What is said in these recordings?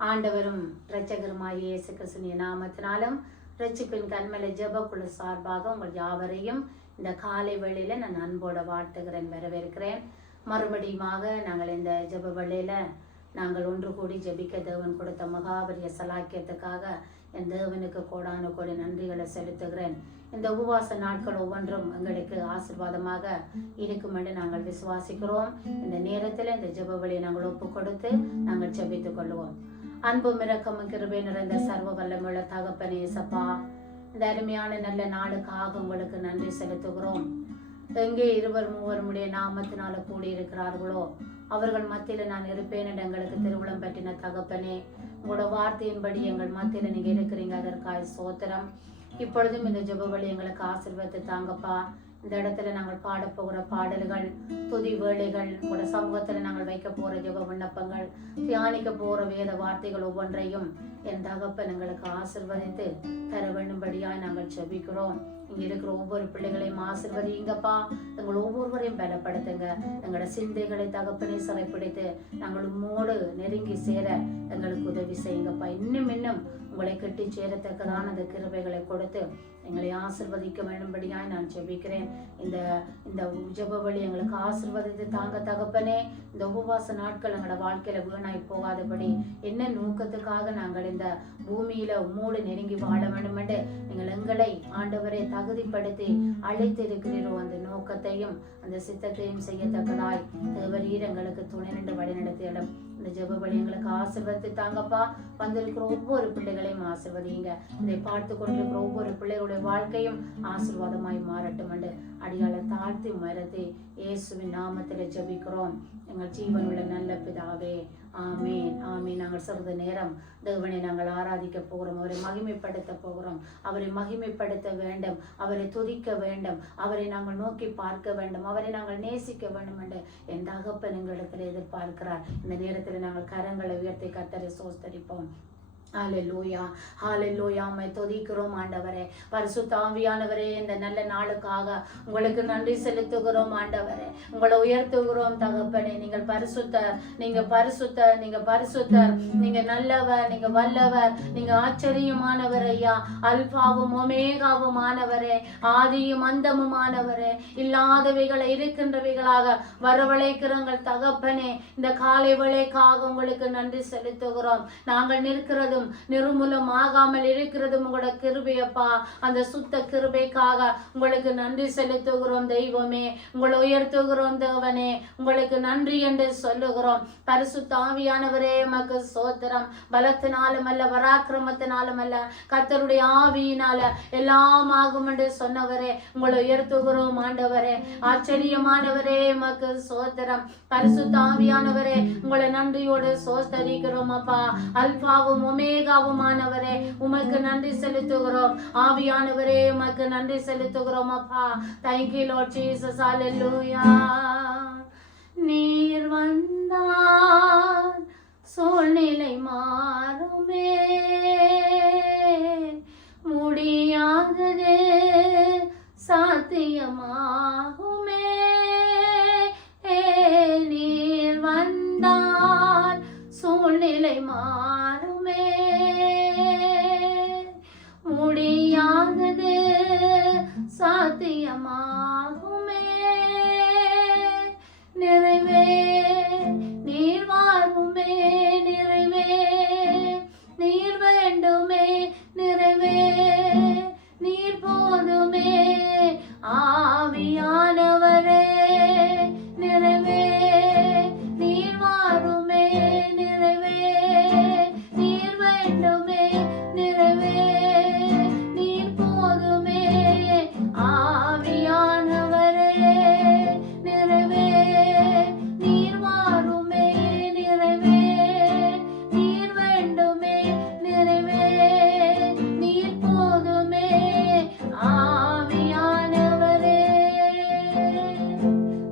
ஆண்டவரும் இரட்சகருமாகிய இயேசு கிறிஸ்துவின் நாமத்தினாலும் ரட்சிப்பின் கண்மலை ஜெபக்குழு சார்பாக உங்கள் யாவரையும் இந்த காலை வேளையில நான் அன்போட வாழ்த்துகிறேன், வரவேற்கிறேன். மறுபடியுமாக நாங்கள் இந்த ஜெப வேளையில நாங்கள் ஒன்று கூடி ஜெபிக்க தேவன் கொடுத்த மகாபரிய சலாக்கியத்துக்காக என் தேவனுக்கு கோடான கோடி நன்றிகளை செலுத்துகிறேன். இந்த உபவாச நாட்கள் ஒவ்வொன்றும் எங்களுக்கு ஆசீர்வாதமாக இருக்கும் என்று நாங்கள் விசுவாசிக்கிறோம். இந்த நேரத்தில் இந்த ஜெப வேளையை நாங்கள் ஒப்பு கொடுத்து நாங்கள் ஜெபித்துக் கொள்வோம். அன்பும் இரக்கமும் கிருபை நிறைந்த சர்வ வல்லமுள்ள தகப்பனே சப்பா, இந்த அருமையான நல்ல நாளுக்காக உங்களுக்கு நன்றி செலுத்துகிறோம். எங்கே இருவர் மூவருடைய நாமத்தினால கூடி இருக்கிறார்களோ அவர்கள் மத்தியில நான் இருப்பேன் என்று எங்களுக்கு திருவிழம் பற்றின தகப்பனே, உங்களோட வார்த்தையின்படி எங்கள் மத்தியில நீங்க இருக்கிறீங்க, அதற்காக சோத்திரம். இப்பொழுதும் இந்த ஜெப வழி எங்களுக்கு ஆசீர்வாதத்தை தாங்கப்பா. இந்த இடத்துல நாங்கள் பாட போகிற பாடல்கள், துதி வேளைகள், உங்களோட சமூகத்துல நாங்கள் வைக்க போற ஜெப விண்ணப்பங்கள், தியானிக்க போற வேத வார்த்தைகள் ஒவ்வொன்றையும் என் தகப்பன் எங்களுக்கு ஆசீர்வதித்து தர வேண்டும்படியாய் நாங்கள் ஜெபிக்கிறோம். இங்க இருக்கிற ஒவ்வொரு பிள்ளைகளையும் ஆசீர்வதிங்கப்பா. எங்கள் ஒவ்வொருவரையும் பலப்படுத்துங்க. எங்களோட சிந்தைகளை தகப்பனை சிறைப்பிடித்து நாங்கள் உம்மோடு நெருங்கி சேர எங்களுக்கு உதவி செய்யுங்கப்பா. இன்னும் இன்னும் உங்களை கட்டி சேரத்தக்கதான அந்த கிருபைகளை கொடுத்து எங்களை ஆசீர்வதிக்க வேண்டும்படியாய் நான் ஜெபிக்கிறேன். இந்த இந்த ஜெப வழி எங்களுக்கு ஆசீர்வதித்து தாங்க தகப்பனே. இந்த உபவாச நாட்கள் எங்களோட வாழ்க்கையில வீணாய் போகாதபடி என்ன நோக்கத்துக்காக நாங்கள் இந்த பூமியில உம்மோடு நெருங்கி வாழ வேண்டும் என்று நீங்கள் எங்களை ஆண்டவரை தகுதிப்படுத்தி அழைத்திருக்கிறீரோ அந்த நோக்கத்தையும் அந்த சித்தத்தையும் செய்யத்தக்கதாய் தேவரீர் எங்களுக்கு துணை நின்று வழிநடத்தியிடம் இந்த ஜெப வழி எங்களுக்கு ஆசீர்வதித்து தாங்கப்பா. வந்திருக்கிற ஒவ்வொரு பிள்ளைகளையும் ஆசீர்வதிங்க. இதை பார்த்து கொண்டிருக்கிற ஒவ்வொரு பிள்ளைகளுடைய வாழ்க்கையும் ஆசீர்வாதமாய் மாறட்டும் என்று அடியாள தாழ்த்தி மரத்தை இயேசுவின் நாமத்தில் ஜெபிக்கிறோம் எங்கள் ஜீவனுள்ள நல்ல பிதாவே, ஆமீன் ஆமீன். நாங்கள் சிறிது நேரம் தேவனை நாங்கள் ஆராதிக்க போகிறோம், அவரை மகிமைப்படுத்த போகிறோம். அவரை மகிமைப்படுத்த வேண்டும், அவரை துதிக்க வேண்டும், அவரை நாங்கள் நோக்கி பார்க்க வேண்டும், அவரை நாங்கள் நேசிக்க வேண்டும் என்று என் தகப்பன் எங்களிடத்தில் எதிர்பார்க்கிறார். இந்த நேரத்தில் நாங்கள் கரங்களை உயர்த்தி கர்த்தரை ஸ்தோத்திரிப்போம். ஹல்லேலூயா ஹல்லேலூயா. உம்மை துதிக்கிறோம் ஆண்டவரே. பரிசுத்த ஆவியானவரே, இந்த நல்ல நாளுக்காக உங்களுக்கு நன்றி செலுத்துகிறோம் ஆண்டவரே. உங்களை உயர்த்துகிறோம் தகப்பனே. நீங்கள் பரிசுத்தர், நீங்க பரிசுத்தர், நீங்க பரிசுத்தர், நீங்க நல்லவர், நீங்க வல்லவர், நீங்க ஆச்சரியமானவர் ஐயா. அல்பாவும் ஒமேகாவுமானவரே, ஆதியும் அந்தமுமானவரே, இல்லாதவைகளை இருக்கின்றவைகளாக வரவழைக்கிறங்கள் தகப்பனே. இந்த காலை வேளைக்காக உங்களுக்கு நன்றி செலுத்துகிறோம். நாங்கள் நிற்கிறதும் நிர்மூலம் ஆகாமல் இருக்கிறது உங்களோட கிருபையப்பா. அந்த சுத்த கிருபைக்காக உங்களுக்கு நன்றி செலுத்துகிறோம் தெய்வமே. உங்களை உயர்த்துகிறோம் தேவனே. உங்களுக்கு நன்றி என்று சொல்லுகிறோம். பரிசுத்த ஆவியானவரே, உமக்கு ஸ்தோத்திரம். பலத்தினாலும் அல்ல, பராக்கிரமத்தினாலும் அல்ல, கர்த்தருடைய ஆவியினால எல்லாம் ஆகும் என்று சொன்னவரே, உங்களை உயர்த்துகிறோம் ஆண்டவரே. ஆச்சரியமானவரே, உமக்கு ஸ்தோத்திரம். பரிசுத்த ஆவியானவரே, உங்களை நன்றியோடு ஸ்தோத்தரிக்கிறோம் அப்பா. அல்பாவும் ஒமேகாவுமானவரே, உமக்கு நன்றி செலுத்துகிறோம். ஆவியானவரே, உமக்கு நன்றி செலுத்துகிறோம் அப்பா. Thank you Lord Jesus. Hallelujah. நீர் வந்தார் சூழ்நிலை மாறுமே, முடியாததே சாத்தியமாகுமே. நீர் வந்தார் சூழ்நிலை மாறுமே, முடியாதது சாத்தியமாகுமே. நிறைவே நீர் வாருமே, நிறைவே நீர் வேண்டுமே, நிறைவே நீர் போதுமே. ஆவியானவரே, நிறைவே நீர் வாருமே, நிறைவே நீர் வேண்டுமே, நிறைவே நீர் போதுமே. ஆவியானவரே, நிறைவே நீர் வாருமே, நிறைவே நீர் வேண்டுமே, நிறைவே நீர் போதுமே. ஆவியானவரே,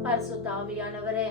பரிசுத்த ஆவியானவரே,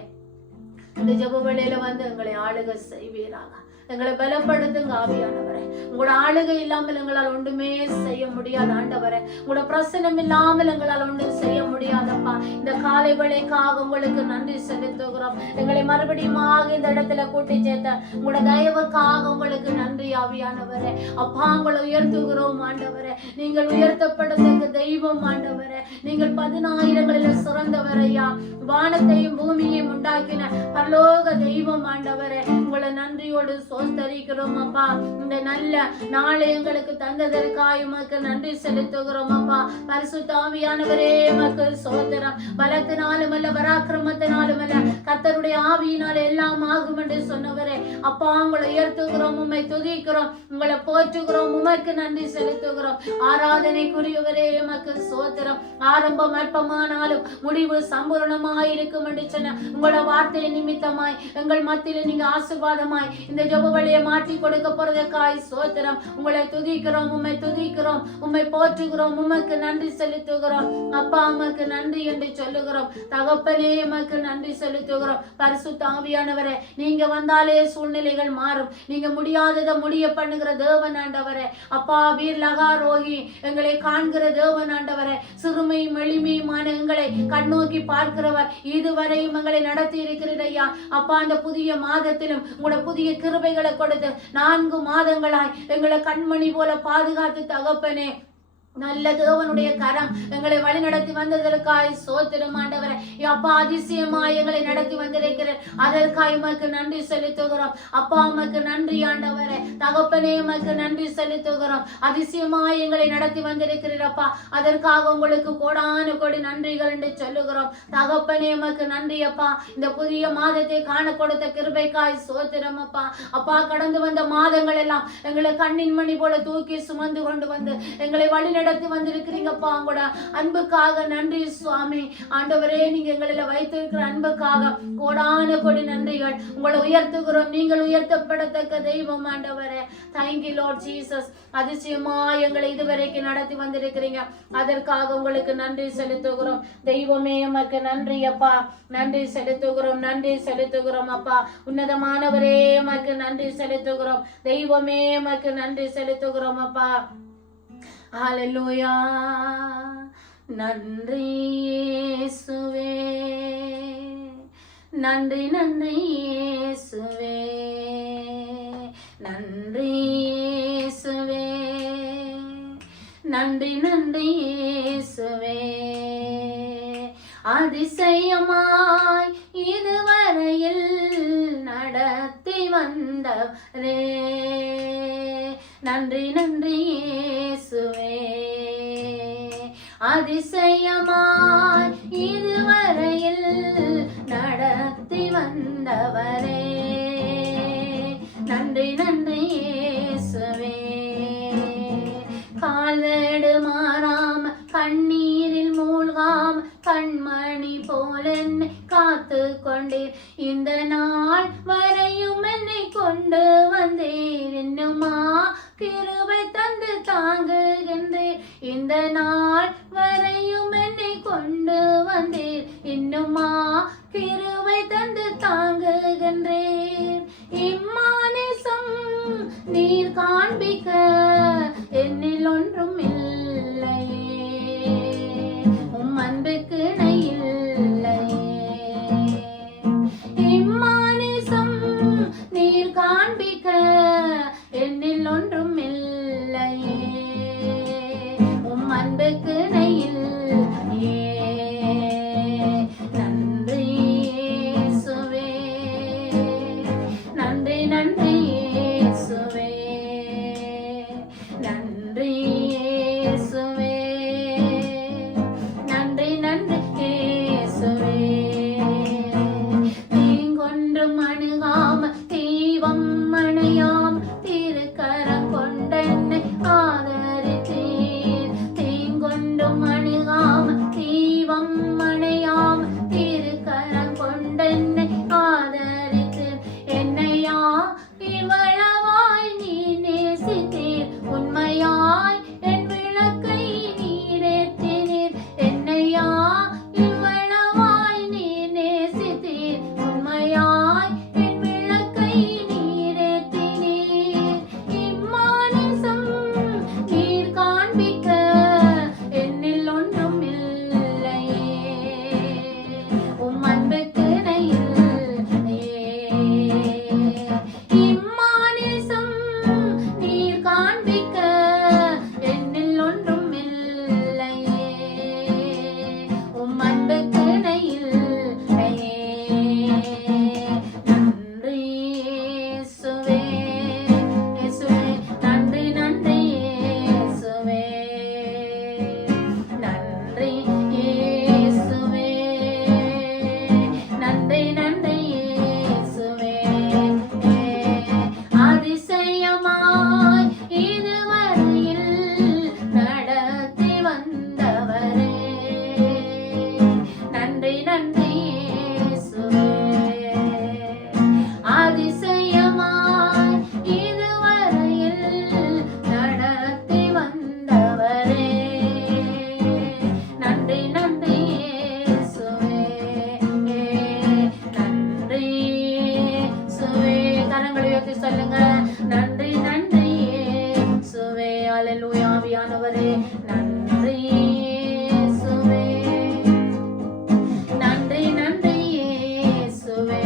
இந்த ஜெப வேளையில வந்து எங்களை ஆளுகை செய்வீராக. எங்களை பலப்படுத்துங்க ஆவியானவரே. உங்களோட ஆளுகை இல்லாமல் எங்களால் ஒன்றுமே செய்ய முடியாது ஆண்டவரே. உங்களோட பிரசனம் இல்லாமல் எங்களால் ஒன்றும் செய்ய முடியாதப்பா. இந்த காலை வேளைக்காக உங்களுக்கு நன்றி செலுத்துகிறோம். எங்களை மறுபடியும் இந்த இடத்துல கூட்டி சேர்த்த உங்களோட தயவுக்காக உங்களுக்கு நன்றி ஆவியானவரே. அப்பா உங்களை உயர்த்துகிறோம் ஆண்டவரே. நீங்கள் உயர்த்தப்படத்தக்க தெய்வம் ஆண்டவரே. நீங்கள் 10,000களில் சிறந்தவரையா. வானத்தையும் பூமியையும் உண்டாக்கின பரலோக தெய்வம் ஆண்டவரே. உங்களை நன்றியோடு சோஸ்தரிக்கிறோம் அப்பா. இந்த நல்ல நாளை எங்களுக்கு தந்ததற்காக உமக்கு நன்றி செலுத்துகிறோம் அப்பா. பரிசுத்த ஆவியானவரே உமக்கு சோதரம். பலத்தினாலும் அல்ல, பராக்கிரமத்தினாலும் அல்ல, கர்த்தருடைய ஆவியினால் எல்லாம் ஆகும் என்று சொன்னவரே அப்பா, உங்களை உயர்த்துகிறோம், உம்மை துதிக்கிறோம், உங்களை போற்றுகிறோம், உமக்கு நன்றி செலுத்துகிறோம். ஆராதனைக்குரியவரே உமக்கு சோதரம். ஆரம்பம் அற்பமானாலும் முடிவு சம்பூர்ணமாயிருக்கும் என்று சொன்ன உங்களோட வார்த்தை நிமித்தமாய் எங்கள் மத்தியில நீங்க ஆசீர்வாதமாய் இந்த ஜெப வழியை மாற்றி கொடுக்க போறதுக்காய் சோத்திரம். உங்களை துதிக்கிறோம், உம்மை துதிக்கிறோம், உம்மை போற்றுகிறோம், உமக்கு நன்றி செலுத்துகிறோம் அப்பா. உமக்கு நன்றி என்று சொல்லுகிறோம். தகப்பனே உமக்கு நன்றி செலுத்துகிறோம். பரிசுத்த ஆவியானவரே, நீங்க வந்தாலே சூழ்நிலைகள் மாறும். நீங்க முடியாததை முடிய பண்ணுகிற தேவன் ஆண்டவரே அப்பா. வீர் லகா ரோகி எங்களை காண்கிற தேவன் ஆண்டவரே. சிறுமையும் எளிமையுமான எங்களை கண்ணோக்கி பார்க்கிறவர். இதுவரையும் எங்களை நடத்தி இருக்கிறையா அப்பா. அந்த புதிய மாதத்திலும் உங்களோட புதிய கிருபைகளை கொடுத்து 4 மாதங்களாய் எங்களை கண்மணி போல பாதுகாத்து தகப்பனே, நல்ல தேவனுடைய கரம் எங்களை வழி நடத்தி வந்ததற்காய் சோத்திரம் ஆண்டவரே. அப்பா, அதிசயமாய் எங்களை நடத்தி வந்திருக்கிறேன். அதற்காய் உமக்கு நன்றி செலுத்துகிறோம் அப்பா. உமக்கு நன்றி ஆண்டவரே. தகப்பனே உமக்கு நன்றி செலுத்துகிறோம். அதிசயமாய் எங்களை நடத்தி வந்திருக்கிறீர் அப்பா. அதற்காக உங்களுக்கு கோடான கோடி நன்றிகள் என்று சொல்லுகிறோம். தகப்பனே உமக்கு நன்றி அப்பா. இந்த புதிய மாதத்தை காண கொடுத்த கிருபைக்காய் சோத்திரம் அப்பா. அப்பா, கடந்து வந்த மாதங்கள் எல்லாம் எங்களை கண்ணின் மணி போல தூக்கி சுமந்து கொண்டு வந்து எங்களை வழி நடத்தி வந்திருக்கிறீங்கப்பா. உங்களோட அன்புக்காக நன்றி சுவாமி ஆண்டவரே. நீங்க எங்களில் வைத்திருக்கிற அன்புக்காக கோடான கோடி நன்றிகள். உங்களை உயர்த்துகிறோம். நீங்கள் உயர்த்தப்படத்தக்க தெய்வம் ஆண்டவரே. Thank you Lord Jesus. அதிசயமா எங்களை இதுவரைக்கும் நடத்தி வந்திருக்கிறீங்க. அதற்காக உங்களுக்கு நன்றி செலுத்துகிறோம். தெய்வமே உமக்கு நன்றி அப்பா. நன்றி செலுத்துகிறோம், நன்றி செலுத்துகிறோம் அப்பா. உன்னதமானவரே உமக்கு நன்றி செலுத்துகிறோம். தெய்வமே உமக்கு நன்றி செலுத்துகிறோம் அப்பா. ஹல்லேலூயா. நன்றி இயேசுவே, நன்றி நன்றி இயேசுவே, நன்றி இயேசுவே, நன்றி நன்றி இயேசுவே. அதிசயமாய் இதுவரையில் நடத்தி வந்தவரே நன்றி நன்றி இயேசுவே. அதிசயமாய் இதுவரையில் நடத்தி வந்தவரே நன்றி நன்றி இயேசுவே. காலடு மாறாம கண்ணீரில் மூழ்காம கண்மணி போல என்னை காத்து கொண்டீர். இந்த நாள் வரையும் என்னை கொண்டு வந்தீர். இன்னுமா கிருபை தந்து தாங்குகின்றீர். இந்த நாள் வரையும் என்னை கொண்டு வந்தீர். இன்னுமா கிருபை தந்து தாங்குகின்றீர். இம்மானேசம் நீர் காண்பிக்க என்னில் ஒன்றும் இல்லையே. உம் அன்புக்கு இணை இல்லையே. இம்மானேசம் நீர் காண்பிக்க என்னில் ஒன்றும் இல்லையே. உம் அன்புக்கு இணை இல்லையே. நன்றி இயேசுவே, நன்றி நன்றி இயேசுவே, நன்றி இயேசுவே, நன்றி நன்றி இயேசுவே. தீங்கொன்றும் அணுகாம தீவம் அணையாம் திருக்கரம் கொண்டென்னை ஆதரித்தீர். தீங்கொன்றும் அணுகாம தீவம் அணையாம் திருக்கரம் கொண்டென்னை ஆதரித்தீர். என்னையா இவ்வளவாய் நீ நேசித்தீர். உண்மையாய் என் விளக்கை நீரேற்றினீர். என்னையா இவ்வளவாய் நீ நேசித்தீர். உண்மையாய் என் விளக்கை உயர்த்தி சொல்லுங்க. நன்றி நன்றி இயேசுவே. அல்லேலூயா. ஆவியானவரே நன்றி இயேசுவே. நன்றி நன்றி இயேசுவே.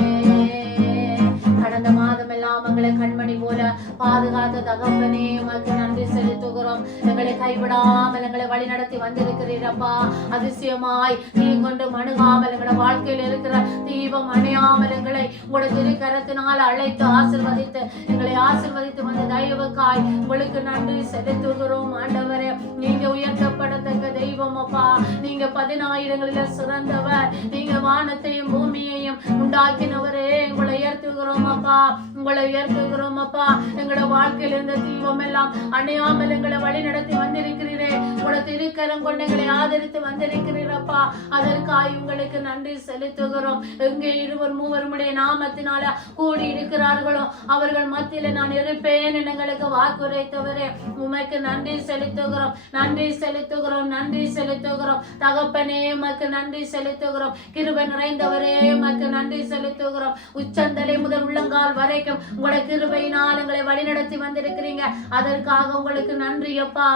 கடந்த மாதம் எல்லாம் எங்களை கண்மணி போல பாதுகாத்த தகப்பனே உமக்கு நன்றி செலுத்துகிறோம். எங்களை கைவிடாமல் எங்களை வழி நடத்தி வந்திருக்கிறீரப்பா. அதிசயமாய் நீ கொண்டு மணுகாமல் எங்களோட வாழ்க்கையில் இருக்கிற தீபம் அணையாமல் எங்களை உங்களோட திருக்கரத்தினால் அழைத்து ஆசீர்வதித்து எங்களை ஆசீர்வதித்து வந்த தயவுக்காய் உங்களுக்கு நன்றி செலுத்துகிறோம். ஆண்டவரே நீங்க உயர்த்தப்படத்தக்க தெய்வம் அப்பா. நீங்க 10,000ங்களில் சிறந்தவர். நீங்க வானத்தையும் பூமியையும் உண்டாக்கினவரே. உங்களை உயர்த்துகிறோம் அப்பா. உங்களை உயர்த்துகிறோம் அப்பா. எங்களோட வாழ்க்கையில் இருந்த தீபம் எல்லாம் அணையாமல் எங்களை வழி நடத்தி வந்திருக்கிறீரே. உங்களோட திருக்கரம் கொண்டு எங்களை ஆதரித்து வந்திருக்கிறீரப்பா. அதற்காக உங்களுக்கு நன்றி செலுத்துகிறோம். எங்கே 2-3 நாமத்தினால கூடி இருக்கிறார்களோ அவர்கள் மத்தியில நான் இருப்பேன் எங்களுக்கு வாக்குரைத்தவரே உமக்கு நன்றி செலுத்துகிறோம். நன்றி செலுத்துகிறோம். நன்றி செலுத்துகிறோம். தகப்பனே உமக்கு நன்றி செலுத்துகிறோம். கிருபை நிறைந்தவரே உமக்கு நன்றி செலுத்துகிறோம். உச்சந்தலை முதல் உள்ளங்கால் வரைக்கும் உங்களோட கிருபையினால் எங்களை வழிநடத்தி வந்திருக்கிறீங்க. அதற்காக உங்களுக்கு நன்றி அப்பா.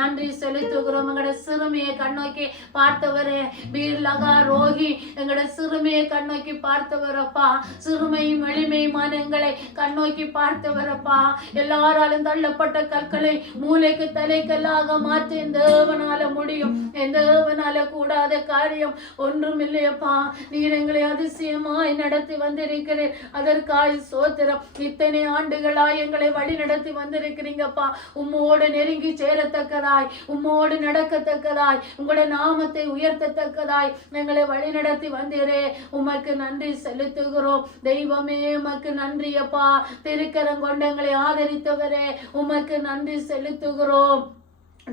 நன்றி செலுத்துகிறோம். எங்களோட சிறுமியை கண்ணோக்கி பார்த்தவரே பீர்லகா ரோகி எங்களோட சிறுமியை கண்ணோக்கி பார்த்தவரப்பா. சிறுமையும் எளிமையுமான எங்களை கண்ணோக்கி பார்த்தவரப்பா. எல்லாராலும் தள்ளப்பட்ட கற்களை மூளைக்கு தலைக்கல்லாக மாற்ற தேவனால முடியும். தேவனால கூடாத காரியம் ஒன்றும் இல்லையப்பா. நீர் எங்களை அதிசயமாய் நடத்தி வந்திருக்கிறேன். அதற்காய் சோத்திரம். இத்தனை ஆண்டுகளாய் எங்களை வழி நடத்தி வந்திருக்கிறீங்கப்பா. உம்மோடு நெருங்கி சேரத்தக்கதாய் உம்மோடு நடக்கத்தக்கதாய் உங்களுடைய நாமத்தை உயர்த்தத்தக்கதாய் எங்களை வழி நடத்தி வந்தீரே. உமக்கு நன்றி செலுத்துகிறோம். தெய்வமே உமக்கு நன்றி அப்பா. திருக்கரம் கொண்டு எங்களை ஆதரித்தவரே உமக்கு நன்றி செலுத்துகிறோம்.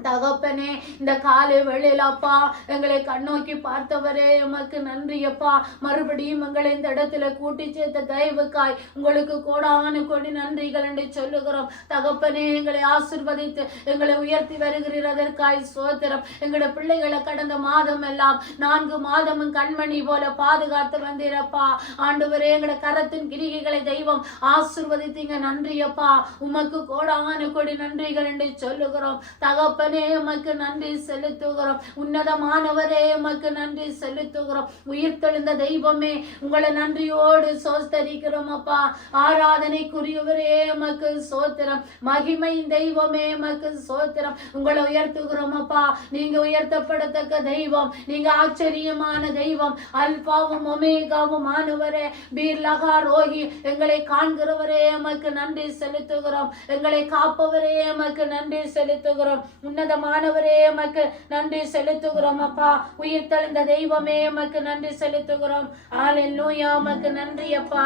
தகப்பனே இந்த காலை வேளையிலப்பா எங்களை கண்ணோக்கி பார்த்தவரே உமக்கு நன்றி அப்பா. மறுபடியும் எங்களை இந்த இடத்துல கூட்டி சேர்த்த தயவுக்காய் உங்களுக்கு கோடான கோடி நன்றிகள் என்று சொல்லுகிறோம். தகப்பனே எங்களை ஆசீர்வதித்து எங்களை உயர்த்தி வருகிறீர். அதற்காய் சோத்திரம். எங்களோட பிள்ளைகளை கடந்த மாதம் எல்லாம் 4 மாதமும் கண்மணி போல பாதுகாத்து வந்தீரப்பா. ஆண்டவரே எங்களோட கரத்தின் கிரிகைகளை தெய்வம் ஆசீர்வதித்தீங்க. நன்றி அப்பா. உமக்கு கோடான கோடி நன்றிகள் என்று சொல்லுகிறோம். தகப்ப உமக்கு நன்றி செலுத்துகிறோம். உன்னதமானவரே உமக்கு நன்றி செலுத்துகிறோம். உயிர்த்தெழுந்த தெய்வமே உங்களை நன்றியோடு சோஸ்தரிக்கிறோம் அப்பா. ஆராதனைக்குரியவரே உமக்கு சோத்திரம். மகிமை தெய்வமே உமக்கு சோத்திரம். உங்களை உயர்த்துகிறோம் அப்பா. நீங்க உயர்த்தப்படத்தக்க தெய்வம். நீங்க ஆச்சரியமான தெய்வம். அல்பாவும் ஒமேகாவும் ஆனவரே பீர்லகா ரோகி எங்களை காண்கிறவரே உமக்கு நன்றி செலுத்துகிறோம். எங்களை காப்பவரே உமக்கு நன்றி செலுத்துகிறோம். உன்னதமானவரே உமக்கு நன்றி செலுத்துகிறோம் அப்பா. உயிர் தெழுந்த தெய்வமே உமக்கு நன்றி செலுத்துகிறோம். அல்லேலூயா. உமக்கு நன்றி அப்பா.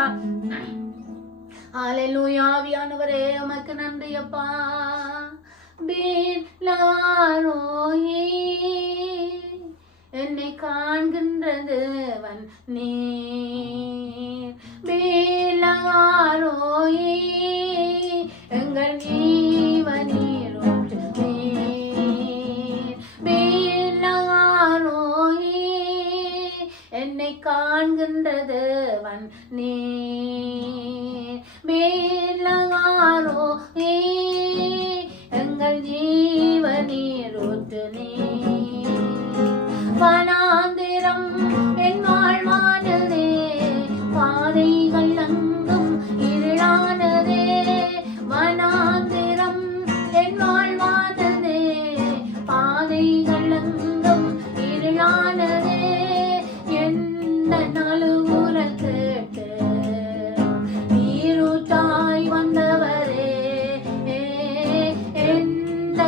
அல்லேலூயா. ஆவியானவரே உமக்கு நன்றி அப்பா. என்னை காண்கின்றது நீர் பீலகாரோயே எங்கள் ஜீவனீர் என்னை காண்கின்றது நீர் மேலகாரோ எங்கள் ஜீவனீர் ஊற்று நீர். வனாந்திரம் என் வாழ்வானதே பாதைகள் அங்கும் இருளானதே. வனாந்திரம் என் வாழ்வானதே பாதைகள் அங்கும் இருளானதே. எந்த நலுகுரல் கேட்டு நீரூற்றாய் வந்தவரே. எந்த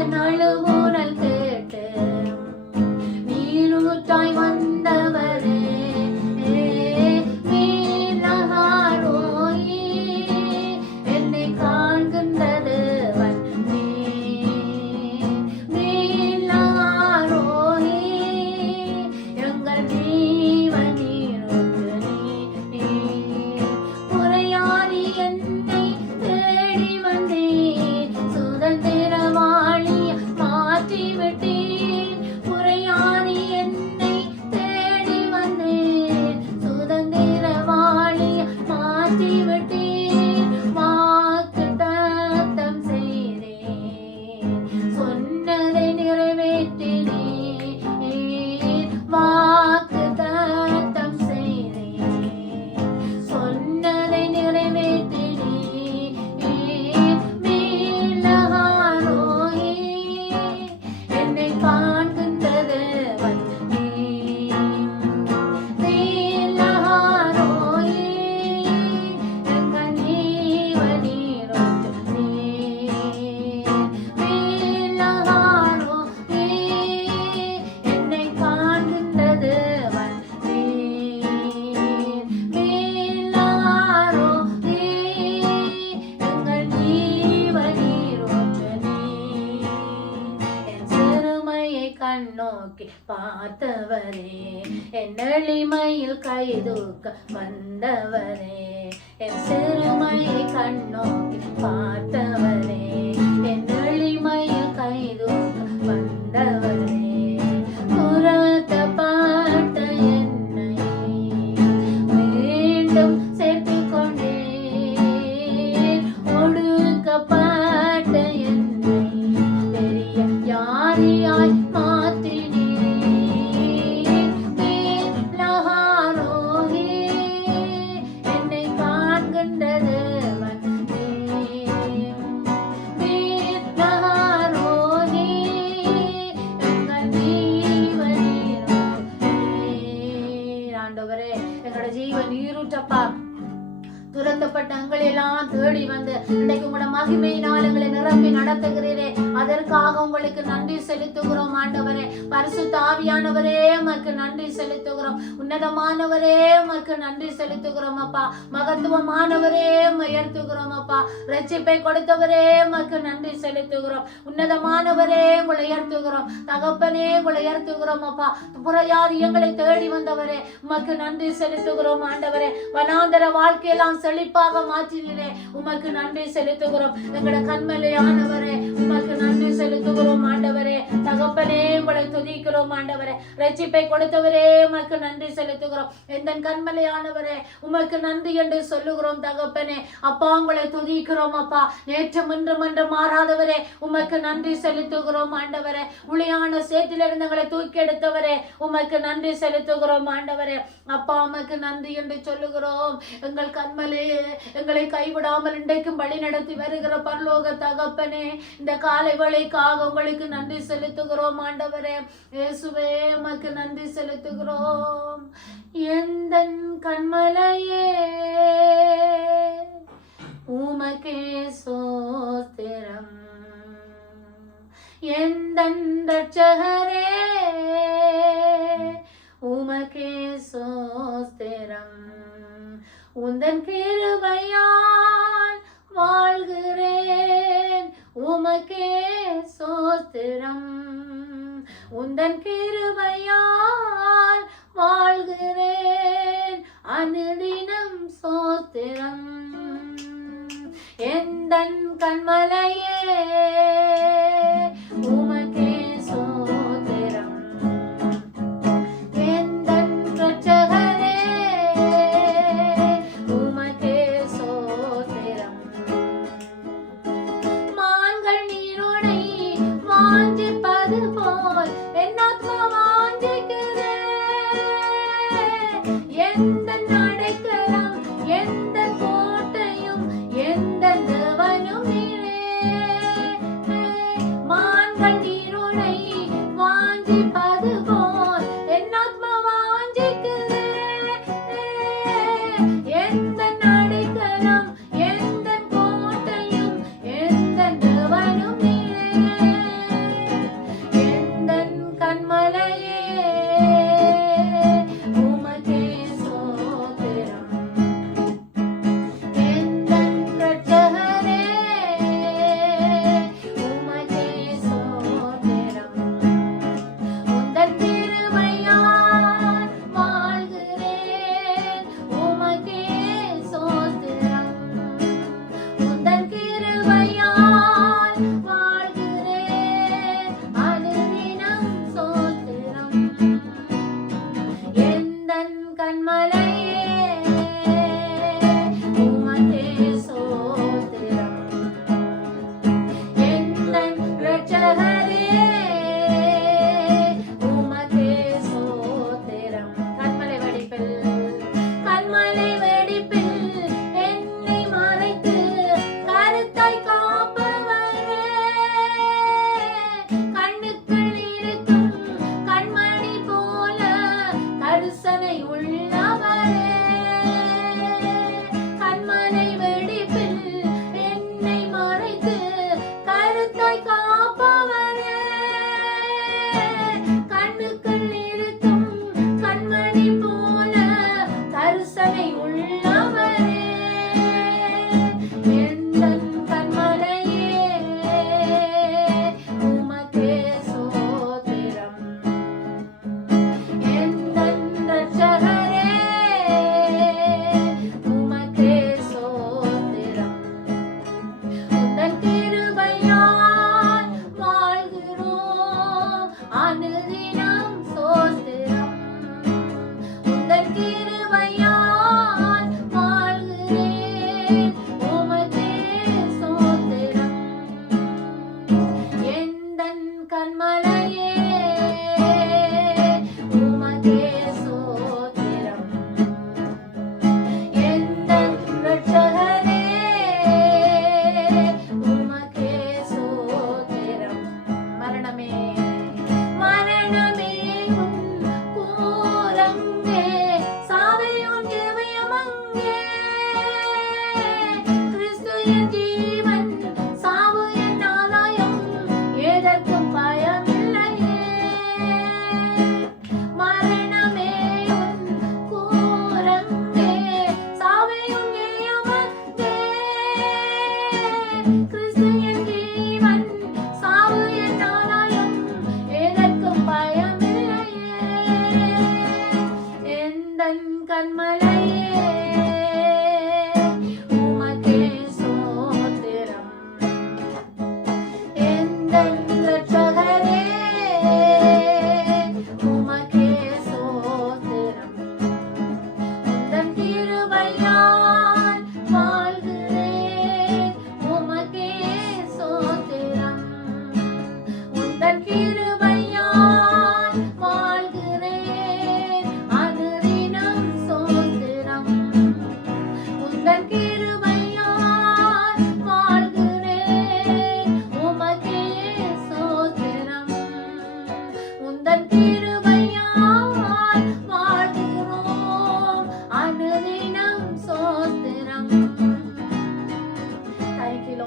நோக்கி பார்த்தவரே, என் எளிமையில் கைதூக்க வந்தவரே, என் சிறுமையை கண்ணோக்கி பார்த்தவரே, என் எளிமையில் கைதூக்க வந்தவரே, துரத்தப்பட்ட என்னை மீண்டும் சேர்த்துக் கொண்டீர், ஒடுக்கப்பட்ட என்னை பெரிய ஞானியாய் மாற்றினீர். லஹாரோஹி, என்னை காண்கின்ற தேவன் நீர். லஹாரோஹி, எங்கள் ஜீவநீர். ஆண்டவரே, எங்களோட ஜீவ நீரூற்றப்பா, துரத்தப்பட்ட எங்களெல்லாம் தேடி வந்து இன்னைக்கு உங்களோட மகிமையினால் எங்களை நிரப்பி நடத்துகிறீரே, அதற்காக உங்களுக்கு நன்றி செலுத்துகிறோம் ஆண்டவரே. பரிசுத்த ஆவியானவரே, உமக்கு நன்றி செலுத்துகிறோம். உன்னதமானவரே, உமக்கு நன்றி செலுத்துகிறோம் அப்பா. மகத்துவமானவரே, உயர்த்துகிறோம் அப்பா. ரட்சிப்பை கொடுத்தவரே, உமக்கு நன்றி செலுத்துகிறோம். உன்னதமானவரே, உங்களை உயர்த்துகிறோம். தகப்பனே, உங்களை உயர்த்துகிறோம் அப்பா. புறஜாதி எங்களை தேடி வந்தவரே, உமக்கு நன்றி செலுத்துகிறோம் ஆண்டவரே. வனாந்தர வாழ்க்கையெல்லாம் செழிப்பாக மாற்றினீரே, உமக்கு நன்றி செலுத்துகிறோம். எங்களோட கண்மலையானவரே, உமக்கு நன்றி செலுத்துகிறோம் ஆண்டவரே. தகப்பனே, உங்களை துதிக்கிறோம் ஆண்டவரே. ரட்சிப்பை கொடுத்தவரே, உமக்கு நன்றி செலுத்துகிறோம். எந்த கண்மலையானவரே, உமக்கு நன்றி என்று சொல்லுகிறோம் தகப்பனே. அப்பா, உங்களை துதிக்கிறோம் அப்பா. நேற்றும் இன்றும் என்று மாறாதவரே, உமக்கு நன்றி செலுத்துகிறோம் ஆண்டவரே. உளியான சேற்றிலிருந்து எங்களை தூக்கி எடுத்தவரே, உமக்கு நன்றி செலுத்துகிறோம் ஆண்டவரே. அப்பா, உமக்கு நன்றி என்று சொல்லுகிறோம். எங்கள் கண்மலை, எங்களை கைவிடாமல் இன்றைக்கும் வழி நடத்தி வருகிற பரலோக தகப்பனே, இந்த காலை வேளைக்காக உங்களுக்கு நன்றி செலுத்துகிறோம் ஆண்டவரே. இயேசுவே, உமக்கு நன்றி செலுத்துகிறோம். எந்தன் கண்மலையே, உமக்கே ஸ்தோத்திரம். எந்தன் இரட்சகரே, உமக்கே ஸ்தோத்திரம். உந்தன் கிருபையால் வாழ்கிறேன், உமக்கே ஸ்தோத்திரம். உந்தன் கிருபையால் வாழ்கிறேன், அனுதினம் ஸ்தோத்திரம். எந்தன் கண்மலையே, உமக்கே ஸ்தோத்திரம். எந்தன் இரட்சகரே, உமக்கே ஸ்தோத்திரம். மான்கள் நீரோடை வாஞ்சிப்பது போல் என் ஆத்மா வாஞ்சிக்குதே. எந்தன் அடைக்கலம், எந்தன் கோட்டையும், எந்தன் தேவனும் நீரே.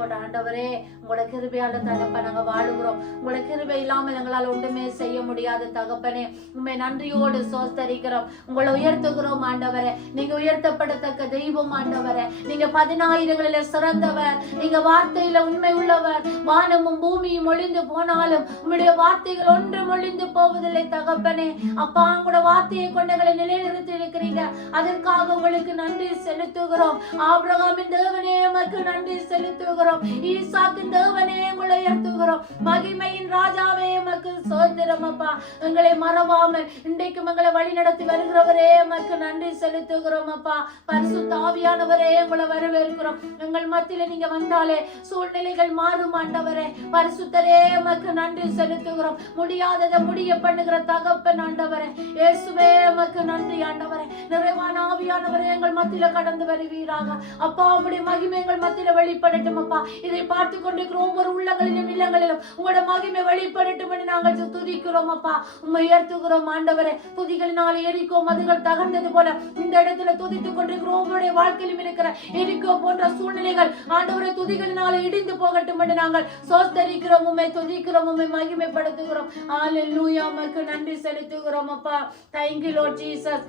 லோட் ஆண்டவரே, உங்களோட கிருபையால தகப்ப நாங்க வாழுகிறோம். உங்களோட கிருபை இல்லாமல் எங்களால் ஒன்றுமே செய்ய முடியாது தகப்பனே. உண்மை நன்றியோடு சோஸ்தரிக்கிறோம், உங்களை உயர்த்துகிறோம் ஆண்டவரே. நீங்க உயர்த்தப்படத்தக்க தெய்வம் ஆண்டவரே. நீங்க 10,000களில சிறந்தவர். நீங்க வார்த்தையில உண்மை உள்ளவர். வானமும் பூமியும் ஒளிந்து போனாலும் உங்களுடைய வார்த்தைகள் ஒன்றும் ஒளிந்து போவதில்லை தகப்பனே. அப்பா, உங்களோட வார்த்தையை கொண்டங்களை நிலைநிறுத்தி இருக்கிறீங்க. அதற்காக உங்களுக்கு நன்றி செலுத்துகிறோம். ஆபிரகாமின் தேவனே உமக்கு நன்றி செலுத்துகிறோம். ஈசாக்கின் தேவனே உங்களை உயர்த்துகிறோம். மகிமையின் ராஜாவே உமக்கு ஸ்தோத்திரம் அப்பா. எங்களை மறவாமல் இன்றைக்கும் எங்களை வழி நடத்தி வருகிறவரே உமக்கு நன்றி செலுத்துகிறோம் அப்பா. பரிசுத்த ஆவியானவரே உங்களை வரவேற்கிறோம். எங்கள் மத்தியில நீங்க வந்தாலே சூழ்நிலைகள் மாறும் ஆண்டவரே. பரிசுத்தரே உமக்கு நன்றி செலுத்துகிறோம். முடியாததை முடிய பண்ணுகிற தகப்பன் ஆண்டவரே. இயேசுவே உமக்கு நன்றி ஆண்டவரே. நிறைவான ஆவியானவரே எங்கள் மத்தியில கடந்து வருவீராக அப்பா. உம்முடைய மகிமை எங்கள் மத்தியில வெளிப்படட்டும் அப்பா. இதை பார்த்து கொண்டிருக்கிற ஒவ்வொரு உள்ளங்களிலும் இல்லங்களிலும் உங்களோட மகிமை வெளிப்படட்டும் என்று நாங்கள் துதிக்கிறோம் அப்பா. உம்மை உயர்த்துகிறோம் ஆண்டவரே. துதிகளினால் எரிக்கோ மதுகள் தகர்ந்தது போல இந்த இடத்துல துதித்துக் கொண்டிருக்கிற ஒவ்வொருடைய வாழ்க்கையிலும் இருக்கிற எரிக்கோ போன்ற சூழ்நிலைகள் ஆண்டவரை துதிகளினால் இடிந்து போகட்டும் என்று நாங்கள் சோஸ்தரிக்கிறோம். உம்மை துதிக்கிறோம், உம்மை மகிமைப்படுத்துகிறோம். ஹல்லேலூயா, உமக்கு நன்றி செலுத்துகிறோம் அப்பா. Thank you Lord Jesus.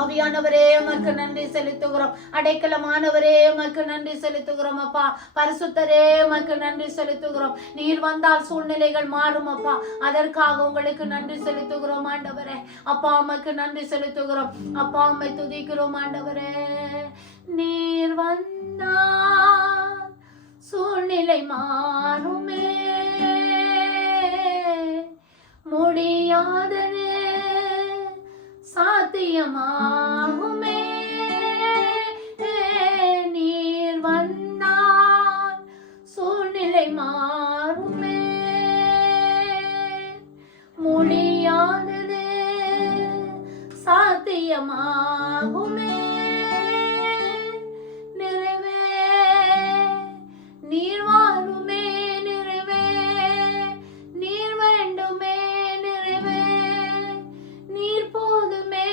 ஆவியானவரே உமக்கு நன்றி செலுத்துகிறோம். அடைக்கலமானவரே உமக்கு நன்றி செலுத்துகிறோம் அப்பா. பரிசுத்தரே உமக்கு நன்றி செலுத்துகிறோம். நீர் வந்தால் சூழ்நிலைகள் மாறும் அப்பா. அதற்காக உங்களுக்கு நன்றி செலுத்துகிறோம் ஆண்டவரே. அப்பா உமக்கு நன்றி செலுத்துகிறோம் அப்பா. உம்மை துதிக்கிறோம் ஆண்டவரே. நீர் வந்தால் சூழ்நிலை மாறுமே, முடியாதனே சாத்தியமாகுமே. நீர் வந்தால் சூழ்நிலை மாறுமே, முடியாததே சாத்தியமாகுமே. நிறைவே நீர் வாருமே, நிறைவே நீர் வேண்டுமே, நிறைவே நீர் போதுமே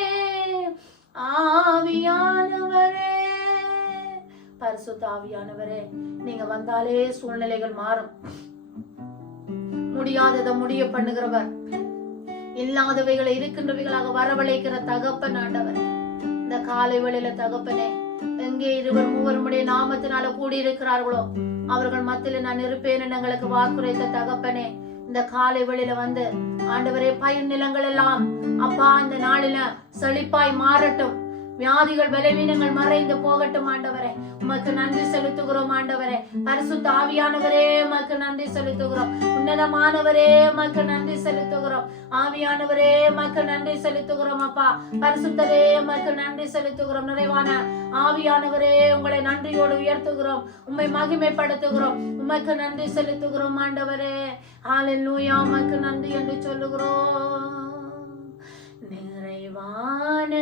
ஆவியானவரே. பரிசுத்த ஆவியானவரே, நீங்க வந்தாலே சூழ்நிலைகள் மாறும். முடியாததை முடிய பண்ணுகிறவர், இல்லாதவைகளை இருக்கின்றவைகளாக வரவழைக்கிற தகப்பன் ஆண்டவரே. இந்த காலை வேளையில தகப்பனே, எங்கே 2-3 நாமத்தினால கூடி இருக்கிறார்களோ அவர்கள் மத்தியில நான் இருப்பேன் எங்களுக்கு வாக்குரைத்த தகப்பனே, இந்த காலை வேளையில வந்து ஆண்டவரே, பயிர் நிலங்கள் எல்லாம் அப்பா இந்த நாளில செழிப்பாய் மாறட்டும். வியாதிகள் பலவீனங்கள் மறைந்து போகட்டும் ஆண்டவரே. உமக்கு நன்றி செலுத்துகிறோம் ஆண்டவரே. பரிசுத்த ஆவியானவரே உமக்கு நன்றி செலுத்துகிறோம். உன்னதமானவரே உமக்கு நன்றி செலுத்துகிறோம். ஆவியானவரே உமக்கு நன்றி செலுத்துகிறோம் அப்பா. பரிசுத்தரே உமக்கு நன்றி செலுத்துகிறோம். நிறைவான ஆவியானவரே உங்களை நன்றியோடு உயர்த்துகிறோம், உம்மை மகிமைப்படுத்துகிறோம். உமக்கு நன்றி செலுத்துகிறோம் ஆண்டவரே. ஹல்லேலூயா, உமக்கு நன்றி என்று சொல்லுகிறோம். நிறைவான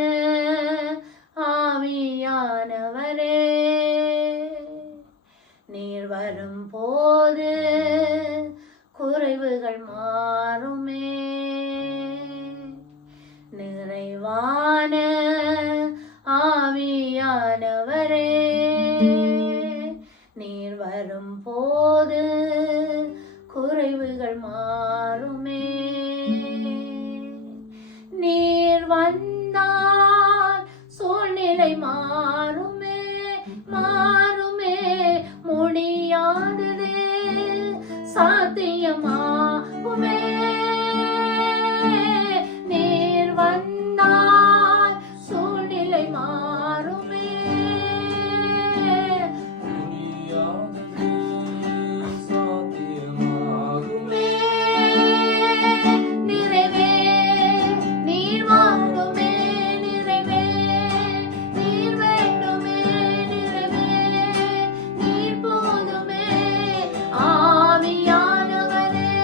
ஆவியானவரே, நீர் வரும் போது குறைவுகள் மாறுமே. நிறைவான ஆவியானவரே, நீர் வரும் போது குறைவுகள் மாறுமே. நீர் வந்தால் சூழ்நிலை மாறுமே, மாறுமே, முடியாததே சாத்தியமாகுமே. நீர் வந்தால் சூழ்நிலை மாறுமே, முடியாததே சாத்தியமாகுமே. நிறைவே நீர் வாருமே, நிறைவே நீர் வேண்டுமே, நிறைவே நீர் போதுமே ஆவியானவரே.